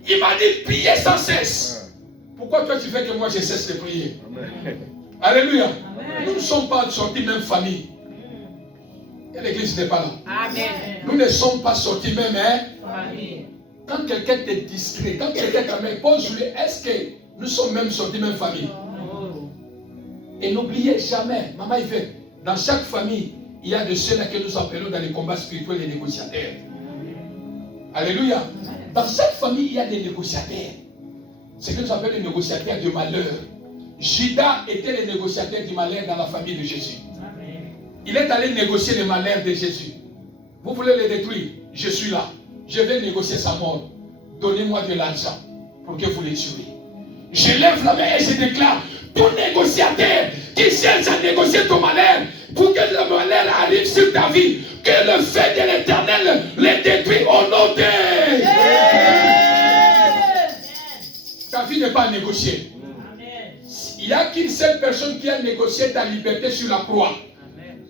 Il m'a dit priez sans cesse. Pourquoi toi tu fais que moi je cesse de prier? Alléluia. Nous ne sommes pas sortis même famille. Et l'église n'est pas là. Amen. Nous ne sommes pas sortis même. Famille. Quand quelqu'un t'est distrait, quand quelqu'un t'amène, pose-lui, est-ce que nous sommes même sortis même famille? Oh. Et n'oubliez jamais, maman Yvette, dans chaque famille, il y a de ceux-là que nous appelons dans les combats spirituels les négociateurs. Alléluia. Dans chaque famille, il y a des négociateurs. C'est ce que nous appelons les négociateurs du malheur. Judas était le négociateur du malheur dans la famille de Jésus. Il est allé négocier le malheur de Jésus. Vous voulez le détruire? Je suis là. Je vais négocier sa mort. Donnez-moi de l'argent pour que vous le tuez. Je lève la main et je déclare, tout négociateur qui cherche à négocier ton malheur, pour que le malheur arrive sur ta vie, que le feu de l'Éternel le détruit au nom de... Ta vie n'est pas à négocier. Il n'y a qu'une seule personne qui a négocié ta liberté sur la croix.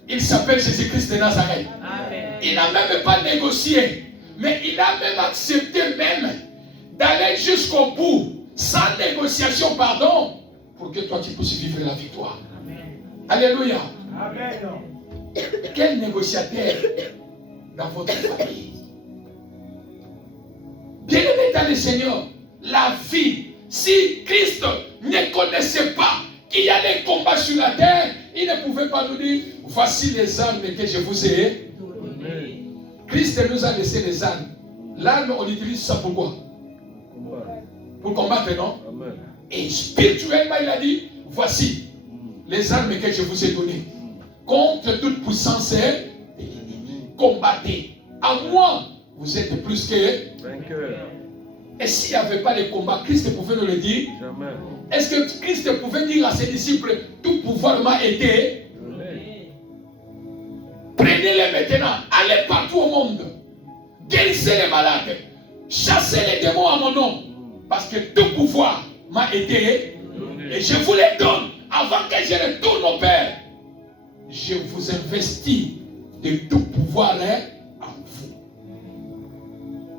Il s'appelle Jésus-Christ de Nazareth. Il n'a même pas négocié, mais il a même accepté même d'aller jusqu'au bout, sans négociation, pardon, pour que toi tu puisses vivre la victoire. Alléluia. Quel négociateur dans votre famille? Bien-aimé dans le Seigneur, la vie, si Christ ne connaissait pas qu'il y a des combats sur la terre, il ne pouvait pas nous dire, voici les armes que je vous ai données. Christ nous a laissé les armes. L'arme, on utilise ça pour quoi? Pour combattre, non? Amen. Et spirituellement, il a dit, voici les armes que je vous ai données. Contre toute puissance, combattez. À moi, vous êtes plus que... Vainqueur. Et s'il n'y avait pas les combats, Christ pouvait nous le dire. Jamais. Est-ce que Christ pouvait dire à ses disciples, tout pouvoir m'a été? Prenez-les maintenant, allez partout au monde, guérissez les malades, chassez les démons à mon nom, parce que tout pouvoir m'a été et je vous les donne avant que je retourne au Père. Je vous investis de tout pouvoir en vous.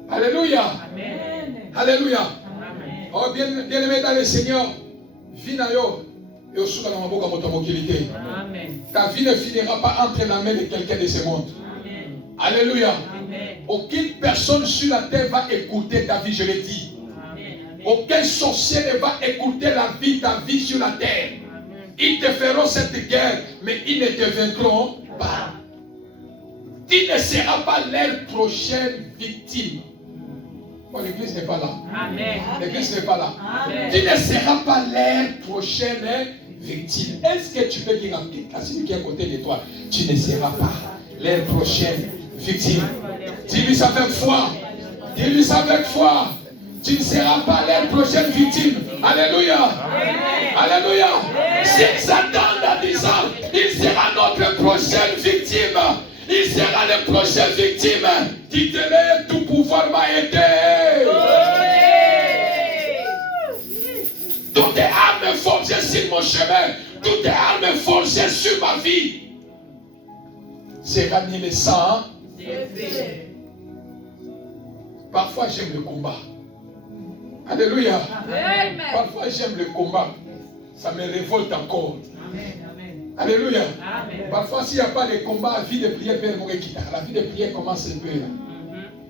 Alléluia. Amen. Alléluia. Amen. Oh, bien-aimé dans le Seigneur, Vinayo et au sous la maboka motomokilité. Amen. Ta vie ne finira pas entre la main de quelqu'un de ce monde. Amen. Alléluia. Amen. Aucune personne sur la terre va écouter ta vie, je l'ai dit. Amen. Aucun sorcier ne va écouter ta vie sur la terre. Amen. Ils te feront cette guerre, mais ils ne te vaincront pas. Tu ne seras pas leur prochaine victime. Bon, l'église n'est pas là. Amen. L'église n'est pas là. Amen. Tu ne seras pas leur prochaine victime. Est-ce que tu peux dire à celui qui est à côté de toi, tu ne seras pas leur prochaine victime? Dis-lui ça avec foi. Dis-lui ça avec foi. Tu ne seras pas leur prochaine victime. Alléluia. Alléluia. S'ils s'attendent à 10 ans, il sera notre prochaine victime. Il sera le prochain victime. Dites-le, tout pouvoir m'a aidé. Toutes les armes forgées sur mon chemin, toutes les armes forgées sur ma vie, sera mis le sang. Parfois j'aime le combat. Alléluia. Parfois j'aime le combat. Ça me révolte encore. Alléluia. Parfois s'il n'y a pas de combat, la vie de prière peut mourir. La vie de prière commence un peu là.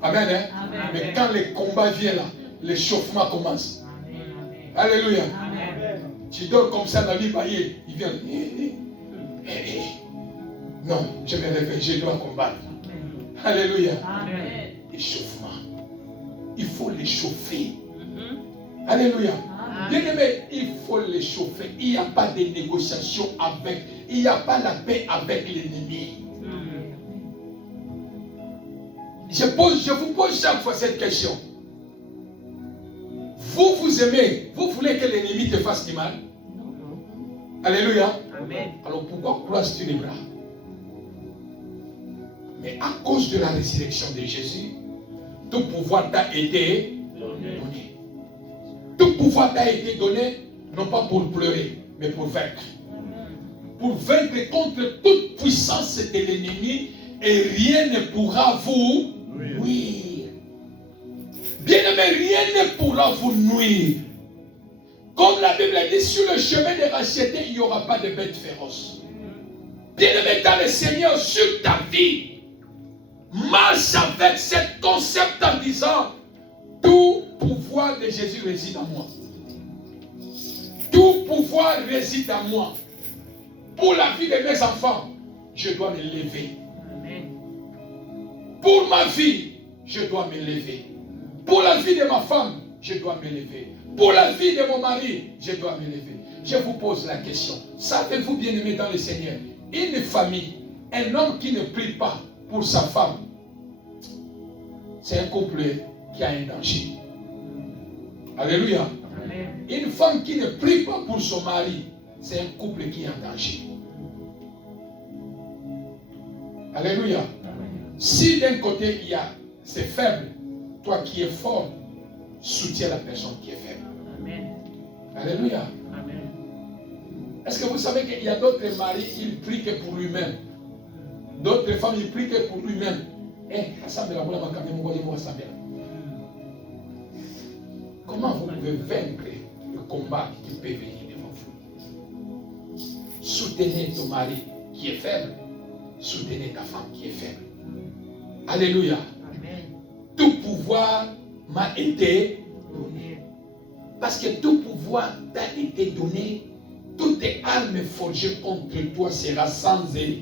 Amen. Hein? Mais quand le combat vient là, l'échauffement commence. Alléluia. Tu dors comme ça dans l'île baillée. Il vient. Non, je me réveille, je dois combattre. Alléluia. Échauffement. Il faut l'échauffer. Alléluia. Bien aimé, il faut l'échauffer. Il n'y a pas de négociation avec. Il n'y a pas la paix avec l'ennemi. Je vous pose chaque fois cette question. Vous aimez, vous voulez que l'ennemi te fasse du mal? Alléluia. Amen. Alors pourquoi croises-tu les bras? Mais à cause de la résurrection de Jésus, Tout pouvoir t'a été donné. Tout pouvoir t'a été donné, non pas pour pleurer, mais pour vaincre. Pour vaincre contre toute puissance de l'ennemi, et rien ne pourra vous nuire. Bien-aimé, rien ne pourra vous nuire. Comme la Bible dit, sur le chemin de racheter, il n'y aura pas de bêtes féroces. Bien-aimé dans le Seigneur, sur ta vie, marche avec ce concept en disant, tout pouvoir de Jésus réside en moi. Tout pouvoir réside en moi. Pour la vie de mes enfants, je dois me lever. Pour ma vie, je dois me lever. Pour la vie de ma femme, je dois me lever. Pour la vie de mon mari, je dois me lever. Je vous pose la question. Savez-vous, bien-aimés dans le Seigneur, une famille, un homme qui ne prie pas pour sa femme, c'est un couple qui a un danger. Alléluia. Amen. Une femme qui ne prie pas pour son mari, c'est un couple qui est en danger. Alléluia. Amen. Si d'un côté il y a c'est faible, toi qui es fort, soutiens la personne qui est faible. Amen. Alléluia. Amen. Est-ce que vous savez qu'il y a d'autres maris, ils prient que pour lui-même. D'autres femmes, ils prient que pour lui-même. Comment vous pouvez vaincre le combat qui peut venir devant vous? Soutenez ton mari qui est faible. Soutenez ta femme qui est faible. Alléluia. Amen. Tout pouvoir m'a été donné. Parce que tout pouvoir t'a été donné. Toute arme forgée contre toi sera sans effet.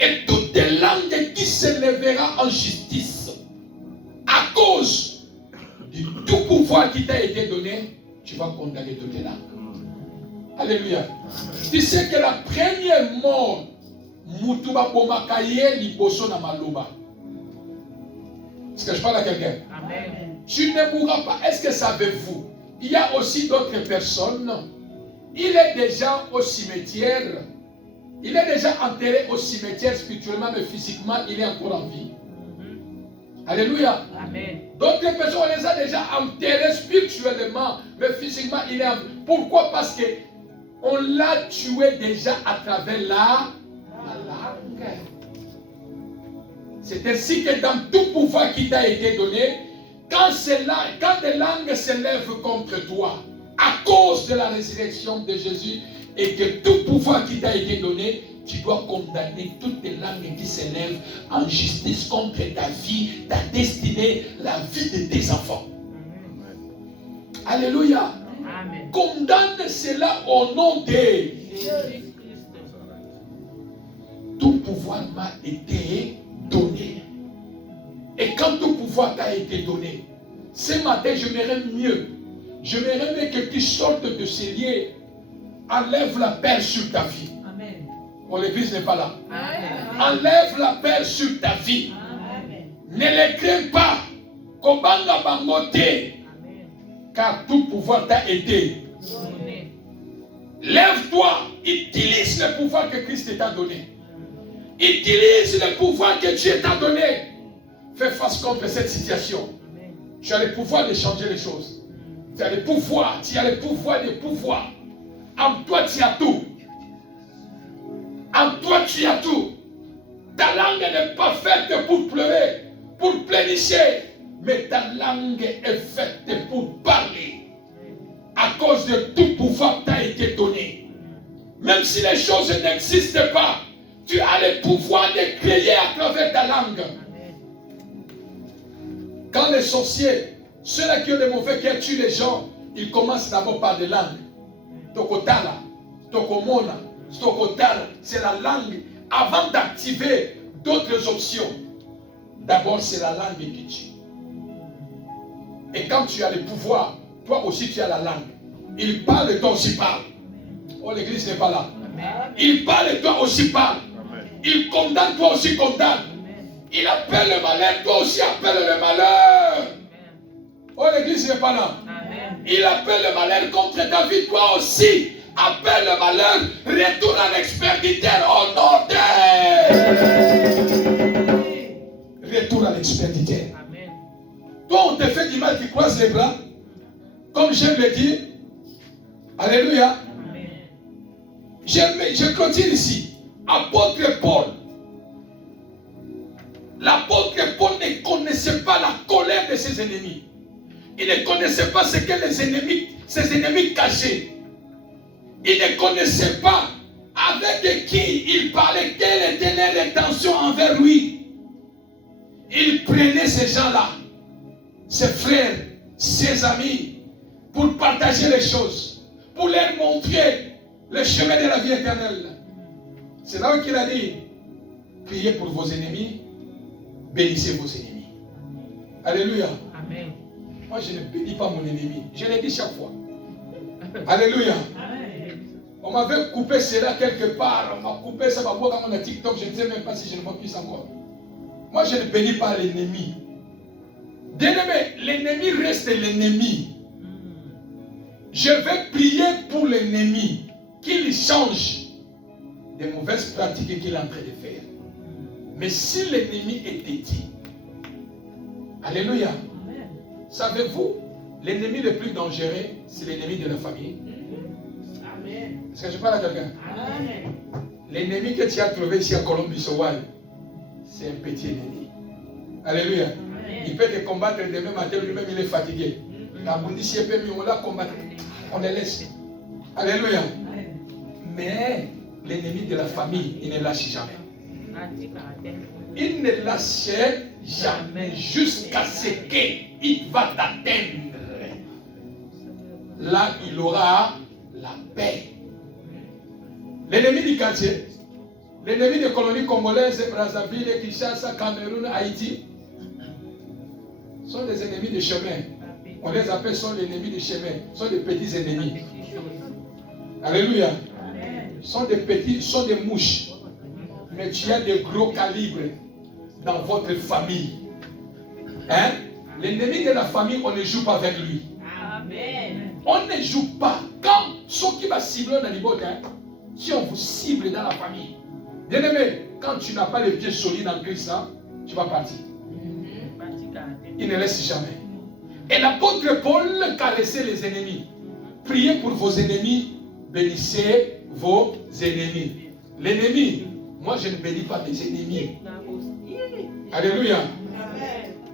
Et toute langue qui se lèvera en justice à cause du tout pouvoir qui t'a été donné, tu vas condamner toutes les langues. Alléluia. Tu sais que la première mort, Mutuba Bomakaye Liboso na Maloba. Est-ce que je parle à quelqu'un? Amen. Tu ne mourras pas. Est-ce que savez-vous? Il y a aussi d'autres personnes. Il est déjà au cimetière. Il est déjà enterré au cimetière spirituellement, mais physiquement, il est encore en vie. Alléluia. Amen. D'autres personnes, on les a déjà enterrés spirituellement, mais physiquement, il est en vie. Pourquoi? Parce que on l'a tué déjà à travers la langue. C'est ainsi que dans tout pouvoir qui t'a été donné, quand des langues se lèvent contre toi, à cause de la résurrection de Jésus, et que tout pouvoir qui t'a été donné, tu dois condamner toutes les langues qui s'élèvent en justice contre ta vie, ta destinée, la vie de tes enfants. Amen. Alléluia. Amen. Condamne cela au nom de Jésus. Tout pouvoir m'a été donné. Et quand tout pouvoir t'a été donné, ce matin, j'aimerais mieux que tu sortes de ces lieux. Enlève la peur sur ta vie. Amen. Oh, l'église n'est pas là. Amen. Enlève la peur sur ta vie. Amen. Ne les crains pas. Kobanga bangote. Car tout pouvoir t'a été donné. Lève-toi. Utilise le pouvoir que Christ t'a donné. Utilise le pouvoir que Dieu t'a donné. Fais face contre cette situation. Amen. Tu as le pouvoir de changer les choses. Tu as le pouvoir. Tu as le pouvoir des pouvoirs. En toi, tu as tout. En toi, tu as tout. Ta langue n'est pas faite pour pleurer, pour plénicher, mais ta langue est faite pour parler. À cause de tout pouvoir t'a été donné. Même si les choses n'existent pas, tu as le pouvoir de créer à travers ta langue. Quand les sorciers, ceux-là qui ont des mauvais cœurs tuent les gens, ils commencent d'abord par des langues. Tokotala, Tokomona, Stokotala, c'est la langue. Avant d'activer d'autres options, d'abord c'est la langue qui tue. Et quand tu as le pouvoir, toi aussi tu as la langue. Il parle, toi aussi parle. Oh, l'église n'est pas là. Il parle, toi aussi parle. Il condamne, toi aussi condamne. Il appelle le malheur, toi aussi appelle le malheur. Oh, l'église n'est pas là. Il appelle le malheur contre ta vie, toi aussi appelle le malheur, retourne à l'expéditeur au nom de... Retourne à l'expéditeur. musulman qui croise les bras, comme j'aime le dire. Alléluia. Je continue ici. Apôtre Paul. L'apôtre Paul ne connaissait pas la colère de ses ennemis. Il ne connaissait pas ce que ses ennemis cachaient. Il ne connaissait pas avec qui il parlait, quelle était leur intention envers lui. Il prenait ces gens-là, ses frères, ses amis, pour partager les choses, pour leur montrer le chemin de la vie éternelle. C'est là qu'il a dit, priez pour vos ennemis, bénissez vos ennemis. Alléluia. Amen. Moi, je ne bénis pas mon ennemi. Je l'ai dit chaque fois. Alléluia. On m'avait coupé cela quelque part. On m'a coupé ça dans mon TikTok. Je ne sais même pas si je ne m'appuie encore. Moi, je ne bénis pas l'ennemi. Bien-aimé, l'ennemi reste l'ennemi. Je vais prier pour l'ennemi, qu'il change des mauvaises pratiques qu'il est en train de faire. Mais si l'ennemi est dit, alléluia. Savez-vous, l'ennemi le plus dangereux, c'est l'ennemi de la famille. Amen. Est-ce que je parle à quelqu'un? Amen. L'ennemi que tu as trouvé ici à Colombie-Sowal, c'est un petit ennemi. Alléluia. Amen. Il peut te combattre demain matin, lui-même il est fatigué. Quand on dit si on l'a combattre, on le laisse. Alléluia. Mais l'ennemi de la famille, il ne lâche jamais. Il ne lâche jamais jusqu'à ce qu'il va t'atteindre. Là, il aura la paix. L'ennemi du quartier, l'ennemi des colonies congolaises, Brazzaville, Kinshasa, Cameroun, Haïti, sont des ennemis de chemin. On les appelle sont les ennemis de chemin, sont des petits ennemis. Alléluia. Sont des petits, sont des mouches. Mais tu as des gros calibres dans votre famille. Hein? L'ennemi de la famille, on ne joue pas avec lui. Amen. On ne joue pas. Quand ce qui va cibler dans les bottes, si on vous cible dans la famille, bien aimé, quand tu n'as pas les pieds solides en Christ, hein, tu vas partir. Il ne laisse jamais. Et l'apôtre Paul caressait les ennemis. Priez pour vos ennemis, bénissez vos ennemis. L'ennemi, moi je ne bénis pas mes ennemis. Alléluia.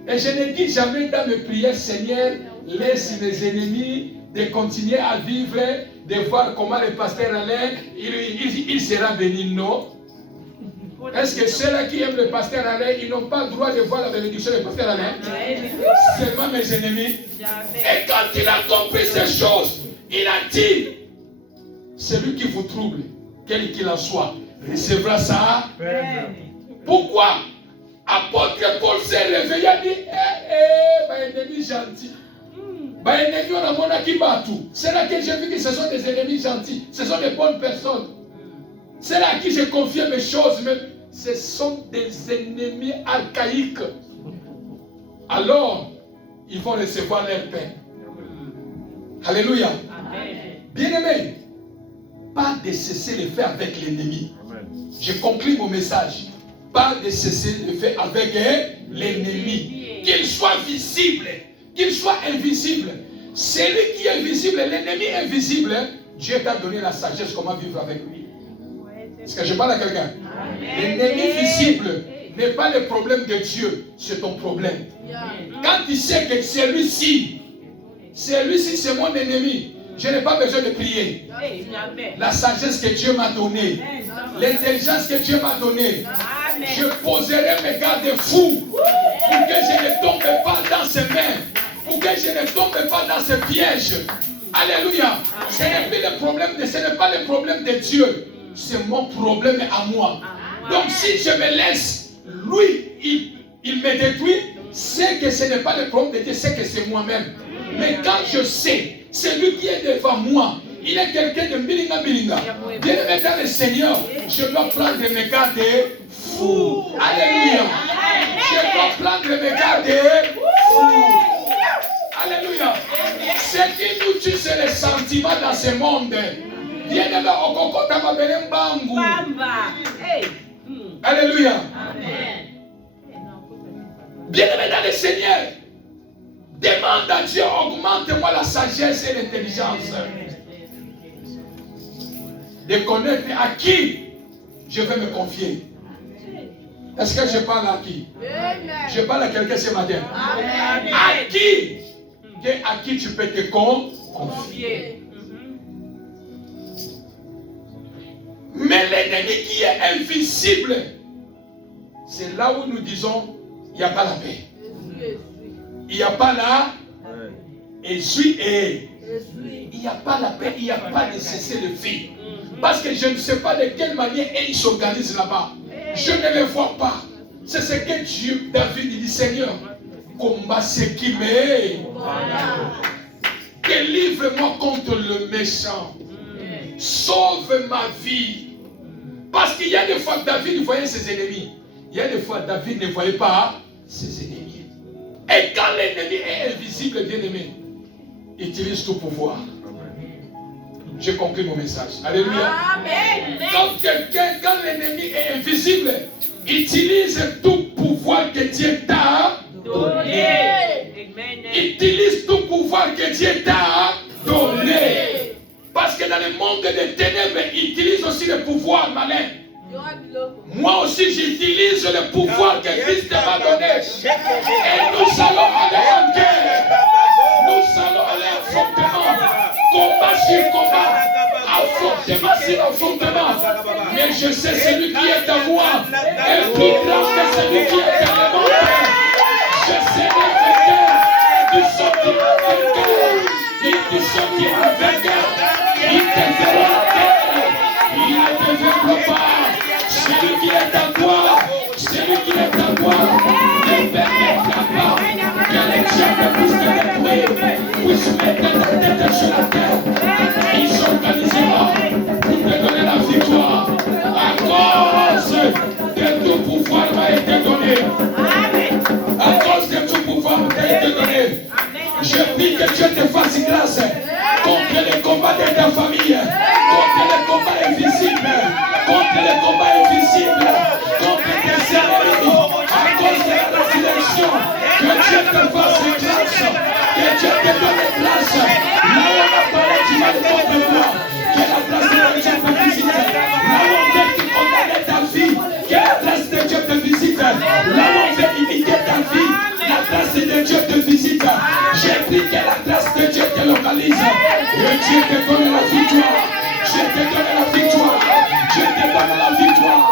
Et je ne dis jamais dans mes prières, Seigneur, laisse mes ennemis de continuer à vivre, de voir comment le pasteur Alain, il sera béni. Non. Est-ce que ceux-là qui aiment le pasteur Alain, ils n'ont pas le droit de voir la bénédiction du pasteur Alain? Seulement mes ennemis. Et quand il a compris ces choses, il a dit, celui qui vous trouble, quel qu'il en soit, recevra ça. Pourquoi? Apôtre Paul s'est réveillé et a dit, ennemi gentil. Ennemi, on a mon akibatou. C'est là que j'ai vu que ce sont des ennemis gentils. Ce sont des bonnes personnes. C'est là à qui j'ai confié mes choses. Mais ce sont des ennemis archaïques. Alors, ils vont recevoir leur paix. Alléluia. Bien-aimé, pas de cesser de faire avec l'ennemi. Je conclue mon message. Pas de cesser de faire avec l'ennemi. Qu'il soit visible, qu'il soit invisible. Celui qui est visible, l'ennemi invisible, Dieu t'a donné la sagesse comment vivre avec lui. Est-ce que je parle à quelqu'un? L'ennemi visible n'est pas le problème de Dieu, c'est ton problème. Quand tu sais que celui-ci, c'est mon ennemi, je n'ai pas besoin de prier. La sagesse que Dieu m'a donnée, l'intelligence que Dieu m'a donnée, je poserai mes garde-fous pour que je ne tombe pas dans ses mains, pour que je ne tombe pas dans ses pièges. Alléluia. Ce n'est pas le problème de Dieu, c'est mon problème à moi. Donc si je me laisse, lui, il me détruit, c'est que ce n'est pas le problème de Dieu, c'est que c'est moi-même. Mais quand je sais, celui qui est devant moi, il est quelqu'un de bilinga. Bien-aimé dans le Seigneur, je dois prendre mes garde-fous. Alléluia. Je dois prendre mes garde-fous. Alléluia. Ce qui nous tue, c'est le sentiment dans ce monde. Bien-aimé, au kokota mabele mbangu. Alléluia. Bien-aimé dans le Seigneur, demande Demande à Dieu, augmente-moi la sagesse et l'intelligence. De connaître à qui je vais me confier. Est-ce que je parle à qui? Je parle à quelqu'un ce matin. À qui tu peux te confier. Mais l'ennemi qui est invisible, c'est là où nous disons, il n'y a pas la paix. Il n'y a pas la il n'y a pas la paix, il n'y a pas de cessez-le-feu. Parce que je ne sais pas de quelle manière ils s'organisent là-bas. Je ne les vois pas. C'est ce que Dieu, David, dit, Seigneur, combat ce qui m'est. Délivre-moi contre le méchant. Sauve ma vie. Parce qu'il y a des fois que David voyait ses ennemis. Il y a des fois que David ne voyait pas ses ennemis. Et quand l'ennemi est invisible, bien aimé, il utilise tout pouvoir. J'ai conclu mon message. Alléluia. Amen. Quand l'ennemi est invisible, il utilise tout pouvoir que Dieu t'a donné. Il utilise tout pouvoir que Dieu t'a donné. Parce que dans le monde des ténèbres, il utilise aussi le pouvoir malin. Moi aussi, j'utilise le pouvoir que Christ m'a donné. Et nous allons aller en guerre. Nous allons aller affrontement. Combat sur combat. Affrontement sur affrontement. Mais je sais celui qui est en moi est plus grand que celui qui est dans le monde. Je sais le vainqueur. Tu sortiras vainqueur. Tu sortiras vainqueur. Il te fera la terre. Il ne te fera pas. Celui qui est en toi, celui qui est en toi, ne permettra pas que les diables puissent te détruire, puissent mettre ta tête sur la terre. Il s'organisera pour te donner la victoire. À cause de tout pouvoir m'a été donné. À cause de tout pouvoir m'a été donné. Je prie que Dieu te fasse grâce contre les combats de ta famille, contre les combats invisibles, contre les combats invisibles, contre tes ennemis, à cause de la résurrection. Que Dieu te fasse grâce, que Dieu te donne grâce. Là où on a parlé du mal contre moi, que la grâce de Dieu te visite. Là où on veut condamner ta vie, que la grâce de Dieu te visite. Là où on veut imiter ta vie, la grâce de Dieu te visite. J'ai pris que la grâce de Dieu te localise. Et Dieu te donne la victoire. Dieu te donne la victoire. Dieu te donne la victoire.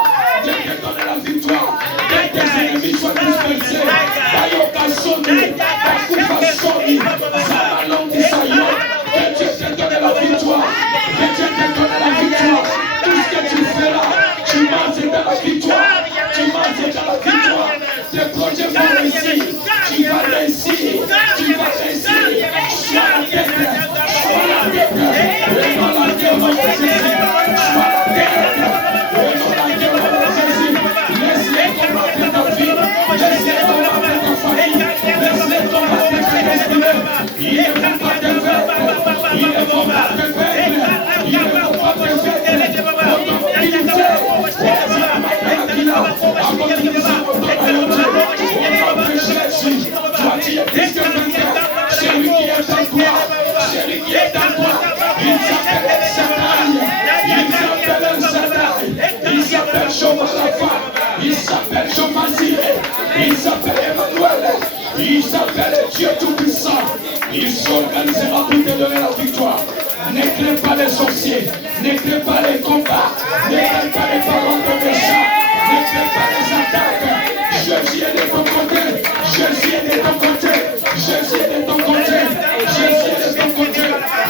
Dieu te donne la victoire. Que tes ennemis soient dispersés. Bayoka Soni, Bakufa Soni, Zamalondi Sayo. Que Dieu te donne la victoire. Que Dieu te donne la victoire. Tout ce que tu feras, tu marches dans la victoire. Tu marches dans la victoire. Tes projets vont réussir. Tu vas réussir. Tu vas réussir. Sois la tête. Sois la tête. Et non la guerre, mon Jésus. Sois la tête. Et non la guerre, mon Jésus. Laisse-les combattre ta vie. Laisse-les combattre ta famille. Laisse-les combattre ta destinée. Ils ne vont pas te vaincre. Ils ne vont pas te vaincre. Ils ne vont pas te vaincre. Toi tu es plus que vainqueur. Celui qui est en toi, celui qui est en toi, il s'appelle Satan, il s'appelle Satan, il s'appelle Shomalafa, il s'appelle Shomazile, il s'appelle Emmanuel, il s'appelle Dieu Tout-Puissant. Il s'organisera pour te donner la victoire. Ne crains pas les sorciers, ne crains pas les combats, ne crains pas les paroles de méchants, ne crains pas les attaques. Jésus est de ton côté, Jésus est de ton côté, Jésus est de ton côté, Jésus est de ton côté,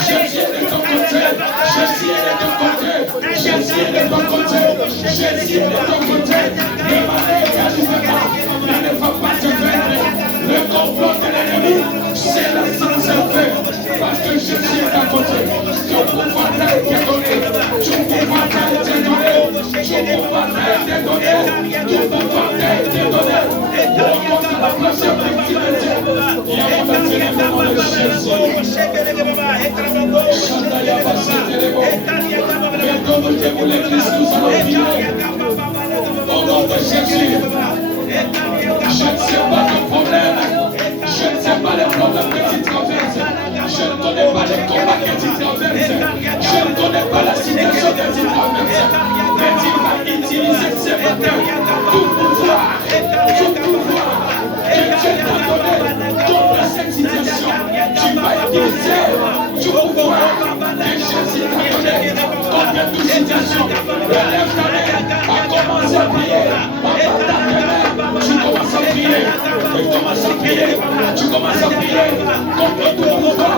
Jésus est de ton côté, Jésus est de ton côté, Jésus est de ton côté, Jésus est de ton côté. Le malheur n'arrive pas, il ne va pas te vaincre. Le complot de l'ennemi, c'est la sans effet, parce que Jésus est à côté. Ton pouvoir t'a été donné, ton pouvoir t'a été donné, ton pouvoir t'a été donné, ton pouvoir t'a été donné. On compte la prochaine victime de Dieu. Il y a mon téléphone de Jésus. Chanda ya passé téléphone. Mais comme vous l'église, nous allons prier. Au nom de Jésus. Je ne sais pas le problème. Je ne sais pas les problèmes que tu que tu traverses. Je ne connais pas la situation que tu traverses. Mais tu vas utiliser ce matin tout pouvoir que Dieu t'a donné contre cette situation. Tu vas utiliser tout pouvoir que Jésus t'a donné contre toute situation. Relève ta main, va commencer à prier. Tu commences à prier. Tu commences à prier. Tu commences à prier contre tout pouvoir.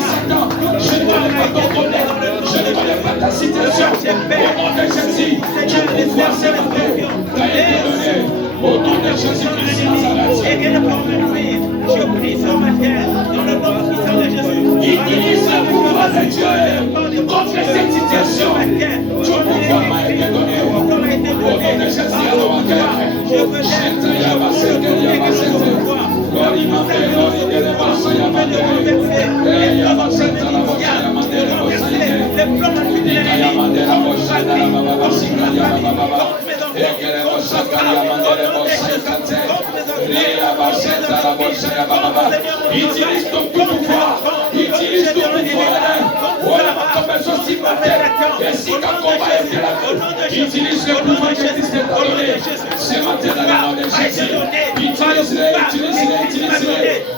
Satan, je ne connais pas ton problème. Je ne connais pas ta situation. Au nom de Jésus, tu pouvoir ce matin. Tu as été donné. Au nom de Jésus-Christ de Nazareth. Je prie ce matin dans le nom puissant de Jésus. Utilise le pouvoir de Dieu contre cette situation. Ton pouvoir m'a été donné. Au nom de Jésus, alors je veux utilise ton pouvoir. Utilise ton pouvoir. Voilà ma conversion si matin. Et si ta combat est là, utilise le pouvoir que Christ t'a donné. Ce matin dans le nom de Jésus. Utilise-le.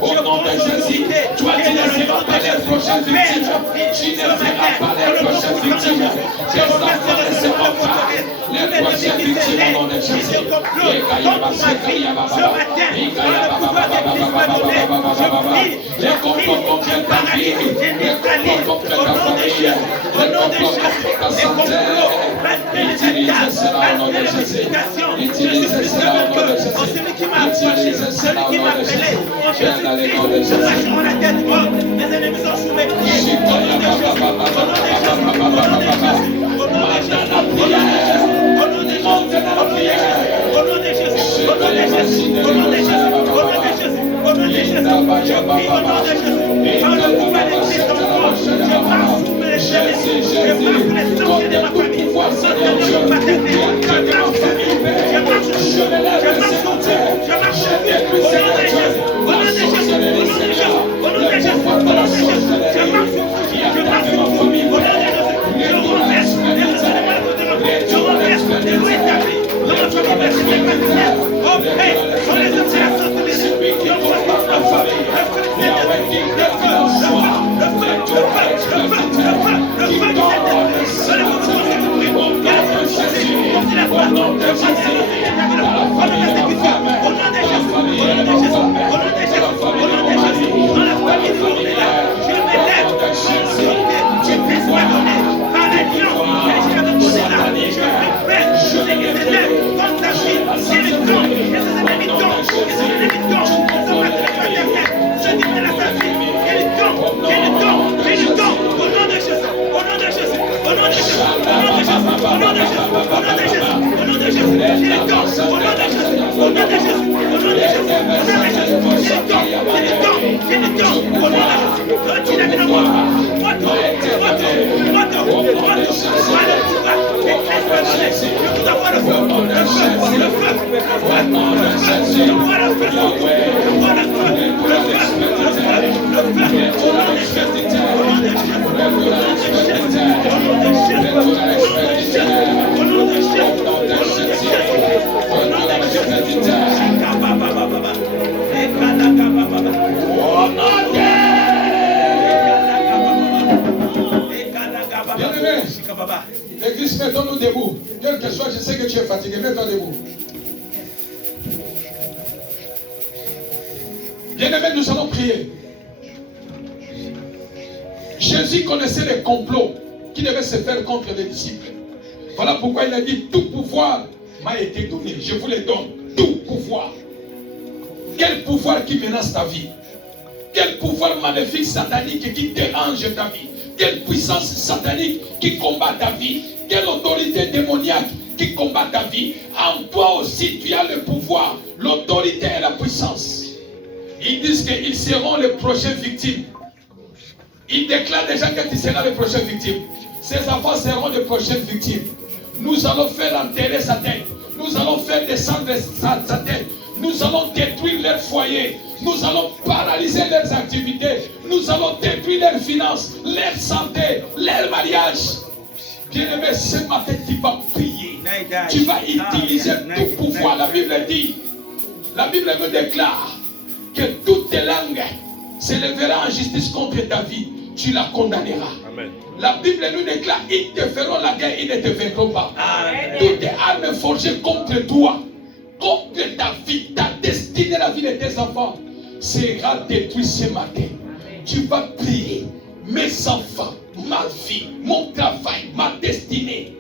Au nom de Jésus. Toi, tu ne seras pas les prochaines victimes. Tu ne seras pas les prochaines victimes. Tes enfants ne seront pas les prochaines victimes au nom de Jésus. Les complots contre ta vie, les complots contre ta famille, les complots contre ta santé. Utilise cela au nom de Jésus. Utilise cela au nom de Jésus. Utilise cela au nom de Jésus. Viens dans le nom de Jésus. Mes ennemis sont soumis. L'église, mettons-nous debout. Quel que soit, je sais que tu es fatigué, mets-toi debout. Bien-aimés, nous allons prier. Jésus connaissait les complots qui devaient se faire contre les disciples. Voilà pourquoi il a dit, tout pouvoir m'a été donné. Je vous le donne. Tout pouvoir. Quel pouvoir qui menace ta vie? Quel pouvoir maléfique satanique qui dérange ta vie? Quelle puissance satanique qui combat ta vie? Quelle autorité démoniaque qui combat ta vie? En toi aussi, tu as le pouvoir, l'autorité et la puissance. Ils disent qu'ils seront les prochaines victimes. Ils déclarent déjà que tu seras les prochaines victimes. Ces enfants seront les prochaines victimes. Nous allons faire enterrer sa tête. Nous allons faire descendre sa tête. Nous allons détruire leur foyer. Nous allons paralyser leurs activités. Nous allons détruire leurs finances, leur santé, leur mariage. Bien-aimé, ce matin, tu vas prier. Tu vas utiliser tout pouvoir. La Bible dit, la Bible me déclare que toutes tes langues s'élèveront en justice contre ta vie. Tu la condamneras. Amen. La Bible nous déclare, ils te feront la guerre, ils ne te vaincront pas. Amen. Toutes les armes forgées contre toi, contre ta vie, ta destinée, la vie de tes enfants, sera détruite ce matin. Tu vas prier. Mes enfants, ma vie, mon travail, ma destinée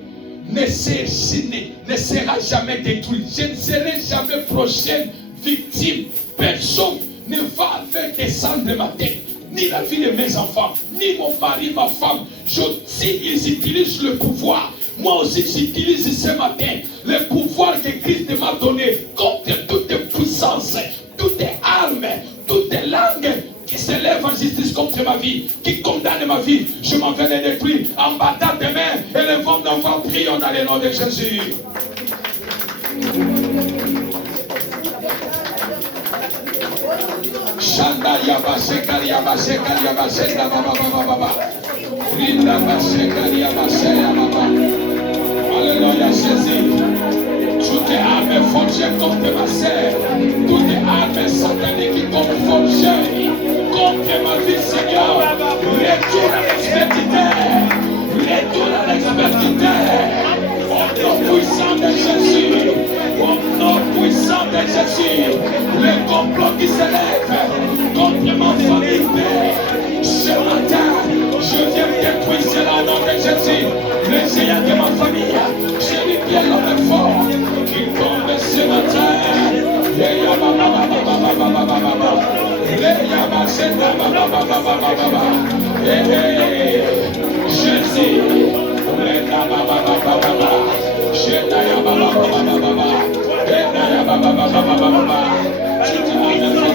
ne sera jamais détruite. Je ne serai jamais prochaine victime. Personne ne va faire descendre ma tête, ni la vie de mes enfants, ni mon mari, ma femme. S'ils utilisent le pouvoir, moi aussi j'utilise ce matin le pouvoir que Christ m'a donné contre toute puissance, toutes armes, toutes langues qui s'élèvent en justice contre ma vie, qui condamnent ma vie. Je m'en vais les détruire en battant des mains et le vent d'enfant. Prions dans le nom de Jésus. Shanda yaba sekari yaba sekari yaba senda baba baba baba. Rinda ba sekari yaba sekari baba. Alléluia Jésus. Toutes les armes forgées contre ma sœur, toutes les armes sataniques qui sont forgées contre ma vie, Seigneur, retourne à l'expertité, retourne à l'expertité. Au nom puissant de Jésus, au nom puissant de Jésus, les complots qui s'élèvent contre ma famille, ce matin, je viens détruire cela au nom de Jésus. Les géants de ma famille, je lui bien l'homme fort qui tombe ce matin. Les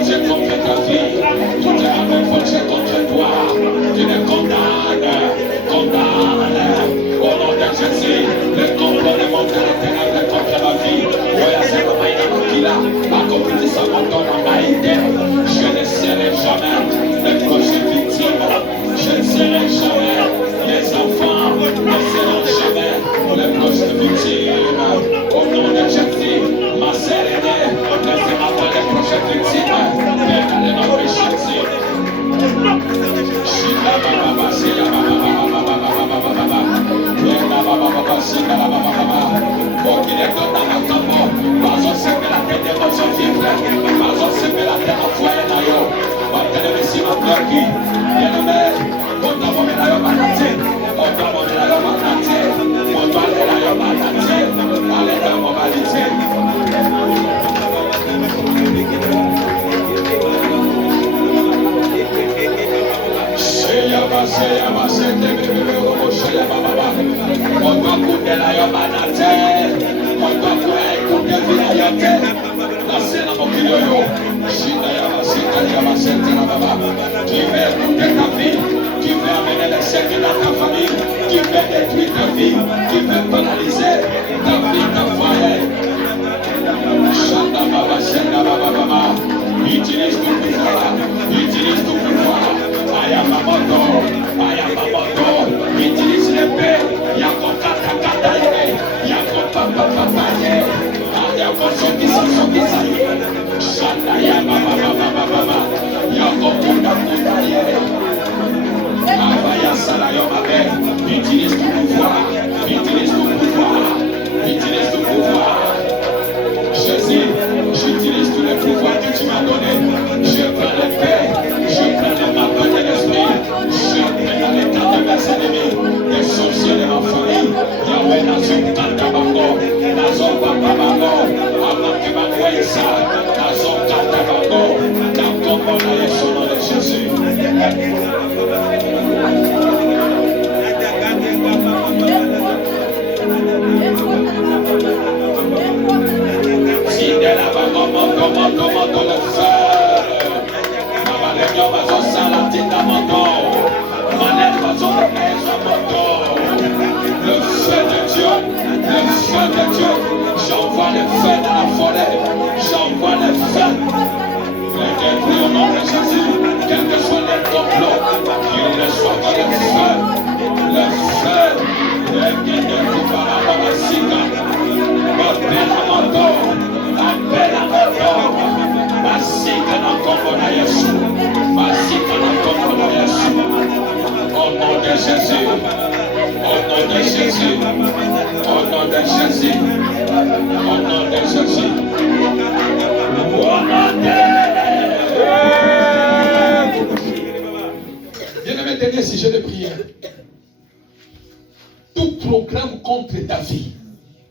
Jésus, contre ta vie, tout est forgé contre toi, tu les condamnes, au nom de Jésus, le complot de mon ténèbres contre ma vie, je ne serai jamais les prochaines victimes, je ne serai jamais les enfants, ne seront jamais les prochaines victimes, au nom de Jésus, ma sœur aînée, ne sera pas les prochaines victimes, mais dans le nom de Jésus. Qui veut écouter ta vie, qui veut amener les secrets dans ta famille, qui veut détruire ta vie, qui veut paralyser ta vie, ta foyer. Chanda baba, senda baba baba. Utilise ton pouvoir, utilise ton pouvoir. Ayamamoto, ayamamoto. Utilise l'épée. Yako kata kata ye, yako papa papa ye. Yako soki sa ye. Chanda ya baba baba baba. Yako kunda kunda ye. Abaya sala yo mabe. Utilise ton pouvoir, utilise ton pouvoir, utilise ton pouvoir. Jésus, j'utilise tous les pouvoirs que tu m'as donnés. Je prends l'épée, je prends les mains de l'esprit, je prends les temps de mes ennemis, les sorciers de ma famille. Yahweh n'a son katabango, n'a son papabango, avant que ma voyessa, n'a son katabango, n'a combattu son nom de Jésus. Moto le feu. Mabalegio bazo salatina moto. Manet bazo meza moto. Le feu de Dieu, le feu de Dieu. J'envoie le feu dans la forêt. J'envoie le feu. Les Au nom de Jésus, au nom de Jésus, au nom de Jésus, au nom de Jésus, au nom de Bien-aimé, dernier sujet de prière. Tout programme contre ta vie,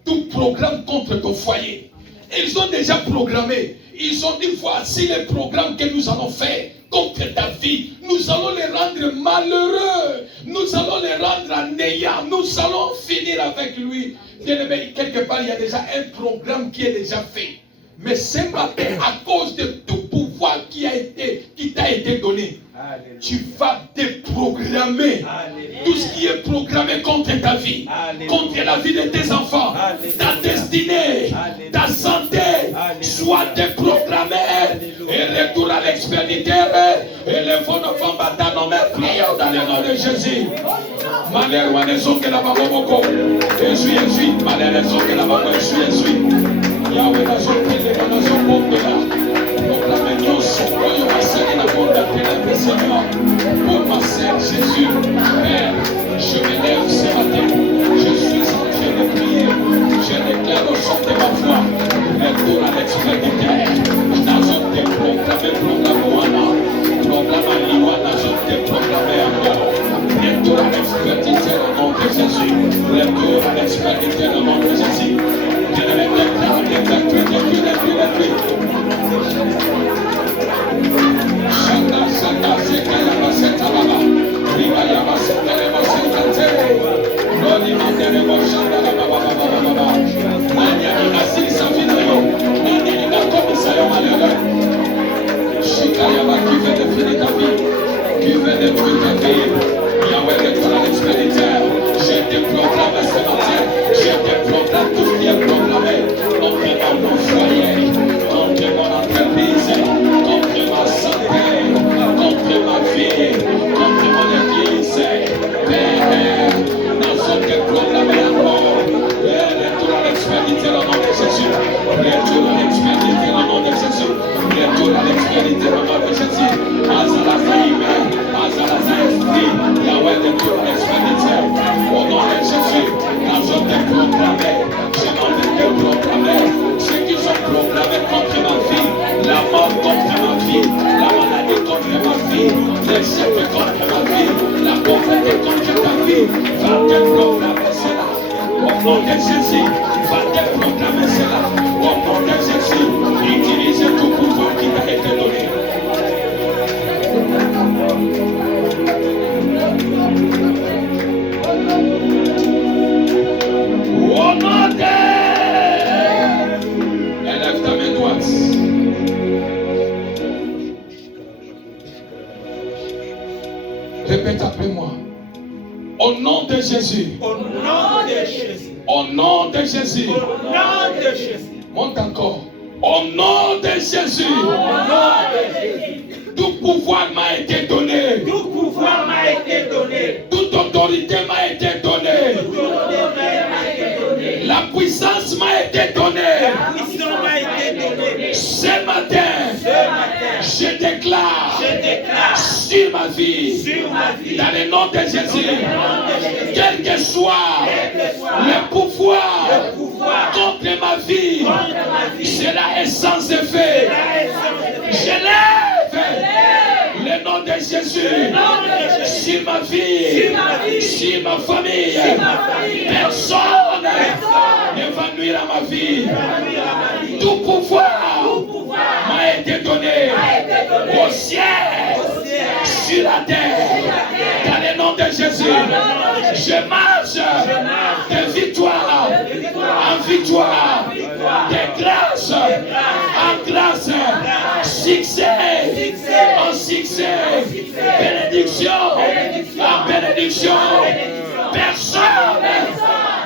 tout programme contre ton foyer, ils ont déjà programmé. Ils ont dit, voici les programmes que nous allons faire contre ta vie. Nous allons les rendre malheureux. Nous allons les rendre néants. Nous allons finir avec lui. Bien-aimé, quelque part, il y a déjà un programme qui est déjà fait. Mais ce matin, à cause de tout pouvoir qui t'a été donné, Alléluia, tu vas déprogrammer tout ce qui est programmé contre ta vie, Alléluia, contre la vie de tes enfants, Alléluia, ta destinée, Alléluia, ta santé, Alléluia, soit déprogrammée. Et retourne à l'expéditeur et les vents ne vont pas t'annommer. Prions dans le nom de Jésus. Malheur, malheur, que la maman boko. Essuie. Malheur, que la maman essuie. Yahweh, la zone qui est dans la zone bombe là. Proclamez Dieu, soyez ma sœur et la bonne de Seigneur. Pour ma sœur Jésus, Père, je me lève ce matin. Je suis en train de prier. Je déclare au son de ma foi. Retour à l'expéditeur. Dans un des proclamé Moana. Proclame Liwana, je t'ai proclamé encore. Retour à l'expéditeur au nom de Jésus. Retour à l'expéditeur au nom de Jésus. Je le déclare, déclare. Shaka, Sekayama, Setababa. Ribayama, Setalema, Sekate. Lodi Mandelemo, Baba. Nanyamina, Sisa, Vinoyo. Nanyamina, Komisayo, Malheureux. Shikayama, qui veut définir ta vie, qui veut détruire ta vie. Yahweh, retourne à l'expéditeur. Je te proclame ce matin. Je te proclame tout ce qui est proclamé contre mon foyer, contre mon entreprise, contre ma santé, contre ma vie, contre mon église. Père, nous sommes proclamés encore. Retourne à l'expéditeur au nom de Jésus. Retourne à l'expéditeur au nom de Jésus. Retourne à l'expéditeur au nom de Jésus. Azalazaïme, Azalazaï, Yahweh, retourne à l'expéditeur au nom de Jésus. Nous sommes proclamés. Je m'en vais proclamer ceux qui sont proclamés contre ma vie, la mort contre ma vie, la maladie contre ma vie, l'échec contre ma vie, la pauvreté contre ta vie. Va te proclamer cela au nom de Jésus. Va te proclamer cela au nom de Jésus. Utilise tout pouvoir qui t'a été donné. Au nom de... Élève ta main droite. Répète après moi. Au nom de Jésus. Au nom de Jésus. Au nom de Jésus. Au nom de Jésus. Monte encore. Au nom de Jésus. Au nom de Jésus. Tout pouvoir m'a été donné. Tout pouvoir m'a été donné. Toute autorité m'a été donnée. Toute autorité m'a été donnée. La puissance m'a été donnée. La puissance m'a été donnée. Ce matin, je déclare sur ma vie, dans le nom de Jésus, quel que soit le pouvoir contre ma vie, cela est sans effet. Je lève le nom de Jésus sur ma vie, sur ma famille. Personne ne va nuire à ma vie. Tout pouvoir m'a été donné au ciel, sur la terre, dans le nom de Jésus. Je marche de victoire en victoire, de grâce en grâce, succès en succès, bénédiction en bénédiction. Personne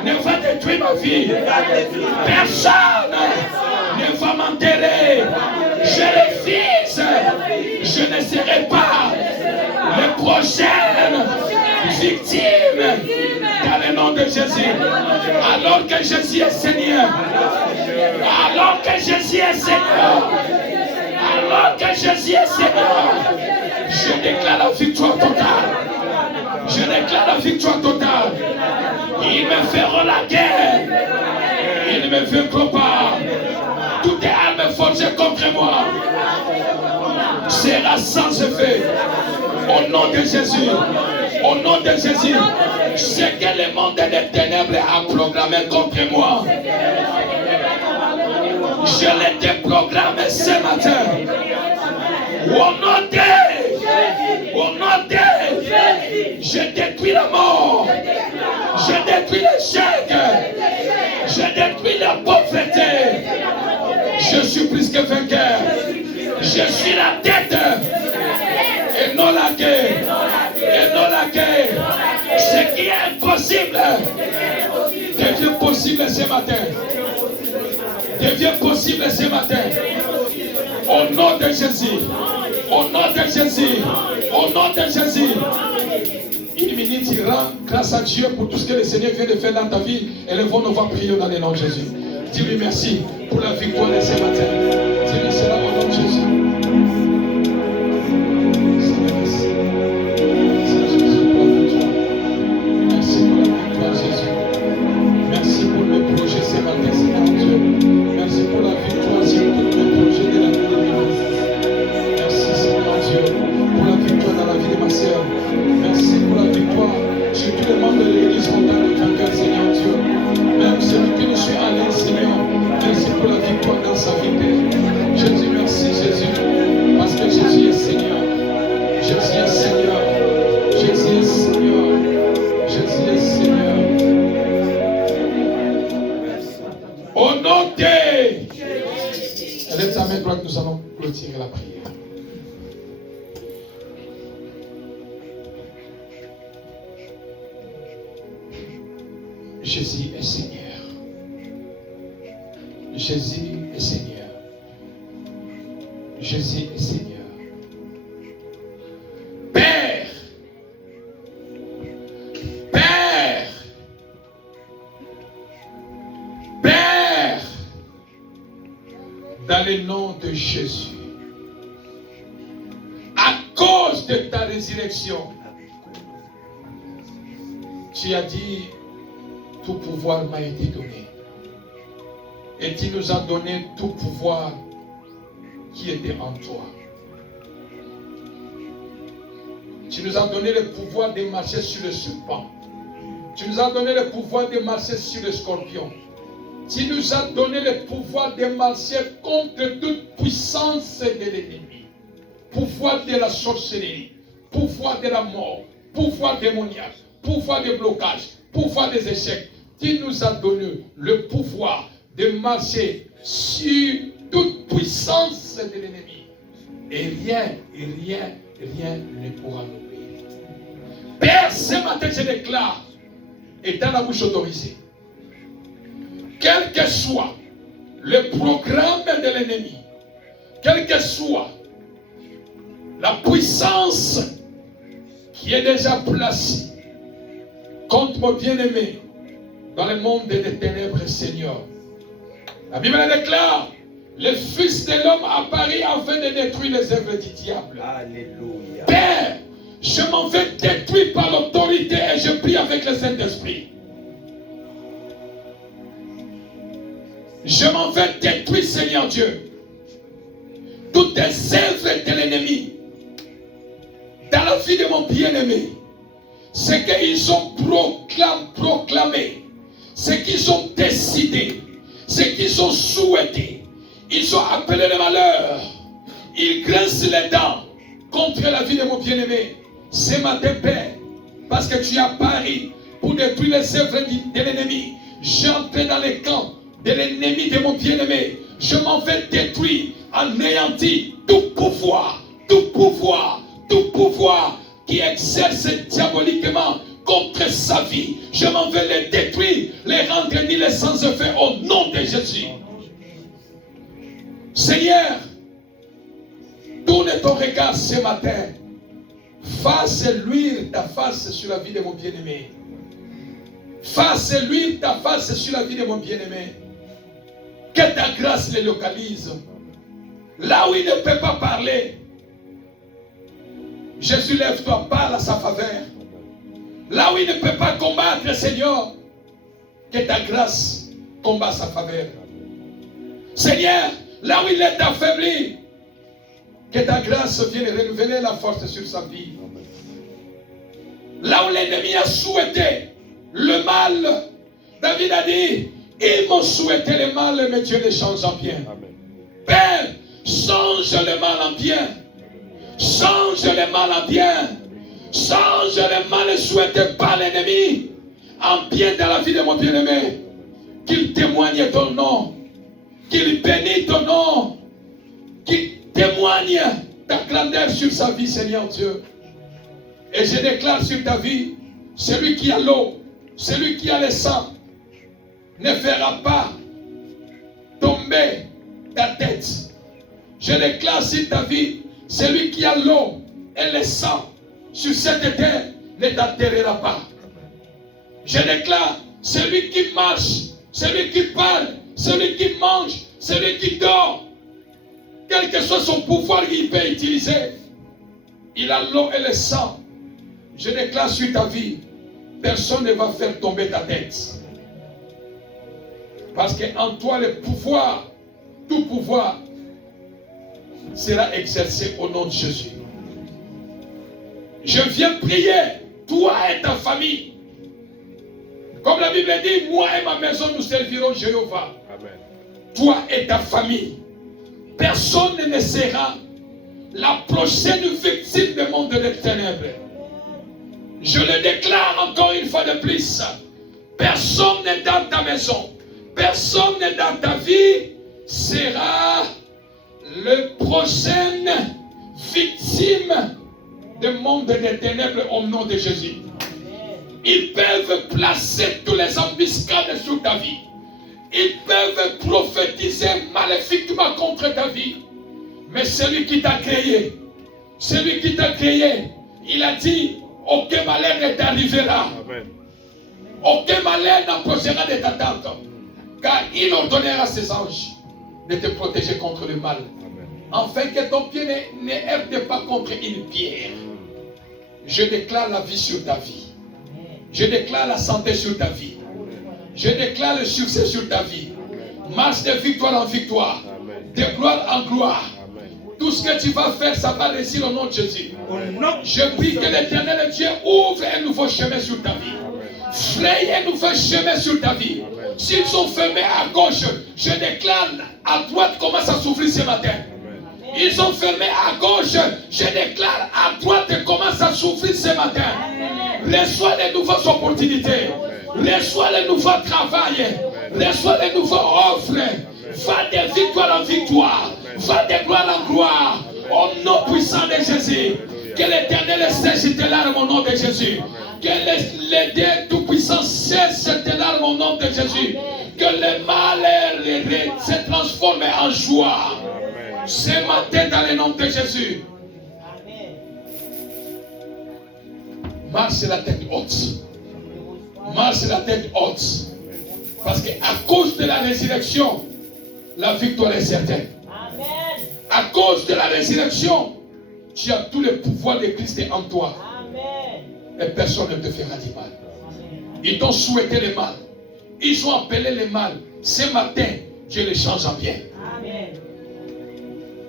ne va détruire ma vie. Personne ne va m'enterrer. Je le fixe. Je ne serai pas les prochaines victimes. Dans le nom de Jésus. Alors que Jésus est Seigneur. Alors que Jésus est Seigneur. Alors que Jésus est Seigneur. Je déclare la victoire totale. Je déclare la victoire totale. Ils me feront la guerre. Ils ne me vaincront pas. Toutes les armes forgées contre moi sera sans effet. Au nom de Jésus. Au nom de Jésus. Ce que le monde des ténèbres a programmé contre moi, je l'ai déprogrammé ce matin. Au nom de je détruis la mort. Je détruis l'échec. Je détruis la pauvreté. Je suis plus que vainqueur. Je suis la tête et non la queue. Et non la queue. Ce qui est impossible devient possible ce matin. Devient possible ce matin. Au nom de Jésus. Au nom de Jésus. Au nom de Jésus. Une minute, il rend grâce à Dieu pour tout ce que le Seigneur vient de faire dans ta vie. Et le vent nous va prier dans le nom de Jésus. Dis-lui merci pour la victoire de ce matin. Dis-lui cela au nom de Jésus. Merci pour la victoire, Jésus. Merci pour le projet ce matin, Seigneur Dieu. Merci pour la victoire sur tous les projets de la vie de l'église. Merci, Seigneur Dieu, pour la victoire dans la vie de ma sœur. Merci pour la victoire sur tous les membres de l'église montagne de vainqueur, Seigneur Dieu. Même celui qui nous suit à l'aide, Seigneur. Merci pour la victoire dans sa vie, Père. Jésus, merci, Jésus. Parce que Jésus est Seigneur. Jésus est Seigneur. Jésus est Seigneur. Jésus est Seigneur. Au nom de... Lève ta main droite, nous allons clôturer la prière. Jésus est Seigneur. Jésus est Seigneur. Jésus est Seigneur. Père, Père, Père, dans le nom de Jésus, à cause de ta résurrection, tu as dit, tout pouvoir m'a été donné. Et tu nous as donné tout pouvoir qui était en toi. Tu nous as donné le pouvoir de marcher sur le serpent. Tu nous as donné le pouvoir de marcher sur le scorpion. Tu nous as donné le pouvoir de marcher contre toute puissance de l'ennemi. Pouvoir de la sorcellerie, pouvoir de la mort, pouvoir démoniaque, pouvoir de blocage, pouvoir des échecs. Tu nous as donné le pouvoir de marcher sur toute puissance de l'ennemi. Et rien ne pourra nous nuire. Père, ce matin je déclare, et dans la bouche autorisée, quel que soit le programme de l'ennemi, quelle que soit la puissance qui est déjà placée contre mon bien-aimé dans le monde des ténèbres, Seigneur. La Bible déclare, le Fils de l'homme apparu afin de détruire les œuvres du diable. Alléluia. Père, je m'en vais détruire par l'autorité et je prie avec le Saint-Esprit. Je m'en vais détruire, Seigneur Dieu, toutes les œuvres de l'ennemi dans la vie de mon bien-aimé. Ce qu'ils ont proclamé, ce qu'ils ont décidé, ce qu'ils ont souhaité. Ils ont appelé le malheur. Ils grincent les dents contre la vie de mon bien-aimé. Ce matin, Père, parce que tu as pari pour détruire les œuvres de l'ennemi, j'entre dans les camps de l'ennemi de mon bien-aimé. Je m'en vais détruire, anéantir tout pouvoir qui exerce diaboliquement contre sa vie. Je m'en vais les détruire, les rendre nuls et sans effet au nom de Jésus. Seigneur, tourne ton regard ce matin. Fasse luire ta face sur la vie de mon bien-aimé. Fasse l'huile ta face sur la vie de mon bien-aimé. Que ta grâce les localise. Là où il ne peut pas parler, Jésus, lève-toi, parle à sa faveur. Là où il ne peut pas combattre, Seigneur, que ta grâce tombe à sa faveur. Seigneur, là où il est affaibli, que ta grâce vienne renouveler la force sur sa vie. Là où l'ennemi a souhaité le mal, David a dit, ils m'ont souhaité le mal, mais Dieu les change en bien. Père, change le mal en bien. Change le mal en bien. Change le mal souhaité par l'ennemi en bien dans la vie de mon bien-aimé. Qu'il témoigne ton nom. Qu'il bénisse ton nom. Qu'il témoigne ta grandeur sur sa vie, Seigneur Dieu. Et je déclare sur ta vie, celui qui a l'eau, celui qui a le sang, ne fera pas tomber ta tête. Je déclare sur ta vie, celui qui a l'eau et le sang sur cette terre ne t'enterrera pas. Je déclare, celui qui marche, celui qui parle, celui qui mange, celui qui dort, quel que soit son pouvoir qu'il peut utiliser, il a l'eau et le sang. Je déclare sur ta vie, personne ne va faire tomber ta tête. Parce qu'en toi, le pouvoir, tout pouvoir, sera exercé au nom de Jésus. Je viens prier, toi et ta famille. Comme la Bible dit, moi et ma maison, nous servirons Jéhovah. Amen. Toi et ta famille. Personne ne sera la prochaine victime du monde des ténèbres. Je le déclare encore une fois de plus. Personne n'est dans ta maison, personne n'est dans ta vie sera le prochaine victime du monde des ténèbres au nom de Jésus. Ils peuvent placer tous les embuscades sur ta vie. Ils peuvent prophétiser maléfiquement contre ta vie. Mais celui qui t'a créé, il a dit, aucun malheur ne t'arrivera. Amen. Aucun malheur n'approchera de ta tente. Car il ordonnera à ses anges de te protéger contre le mal. Amen. Afin que ton pied ne heurte pas contre une pierre. Je déclare la vie sur ta vie. Je déclare la santé sur ta vie. Je déclare le succès sur ta vie. Marche de victoire en victoire. Amen. De gloire en gloire. Amen. Tout ce que tu vas faire, ça va réussir au nom de Jésus. Au nom Je prie que l'Éternel Dieu ouvre un nouveau chemin sur ta vie. Amen. Fraye un nouveau chemin sur ta vie. Amen. S'ils sont fermés à gauche, je déclare à droite commence à s'ouvrir ce matin. Amen. Ils sont fermés à gauche, je déclare à droite commence à s'ouvrir ce matin. Reçois les nouvelles opportunités. Reçois les nouveaux travail. Reçois les nouvelles offres. Va de victoire en victoire. Va de gloire en gloire. Au nom puissant de Jésus. Que l'Éternel sèche tes larmes au nom de Jésus. Que les dieux tout-puissants cessent tes larmes au nom de Jésus. Que le malheur se transforme en joie. Amen. Ce matin dans le nom de Jésus. Marche la tête haute. Marche la tête haute. Parce qu'à cause de la résurrection, la victoire est certaine. Amen. À cause de la résurrection, tu as tout le pouvoir de Christ en toi. Amen. Et personne ne te fera du mal. Ils t'ont souhaité le mal. Ils ont appelé le mal. Ce matin, Dieu les change en bien.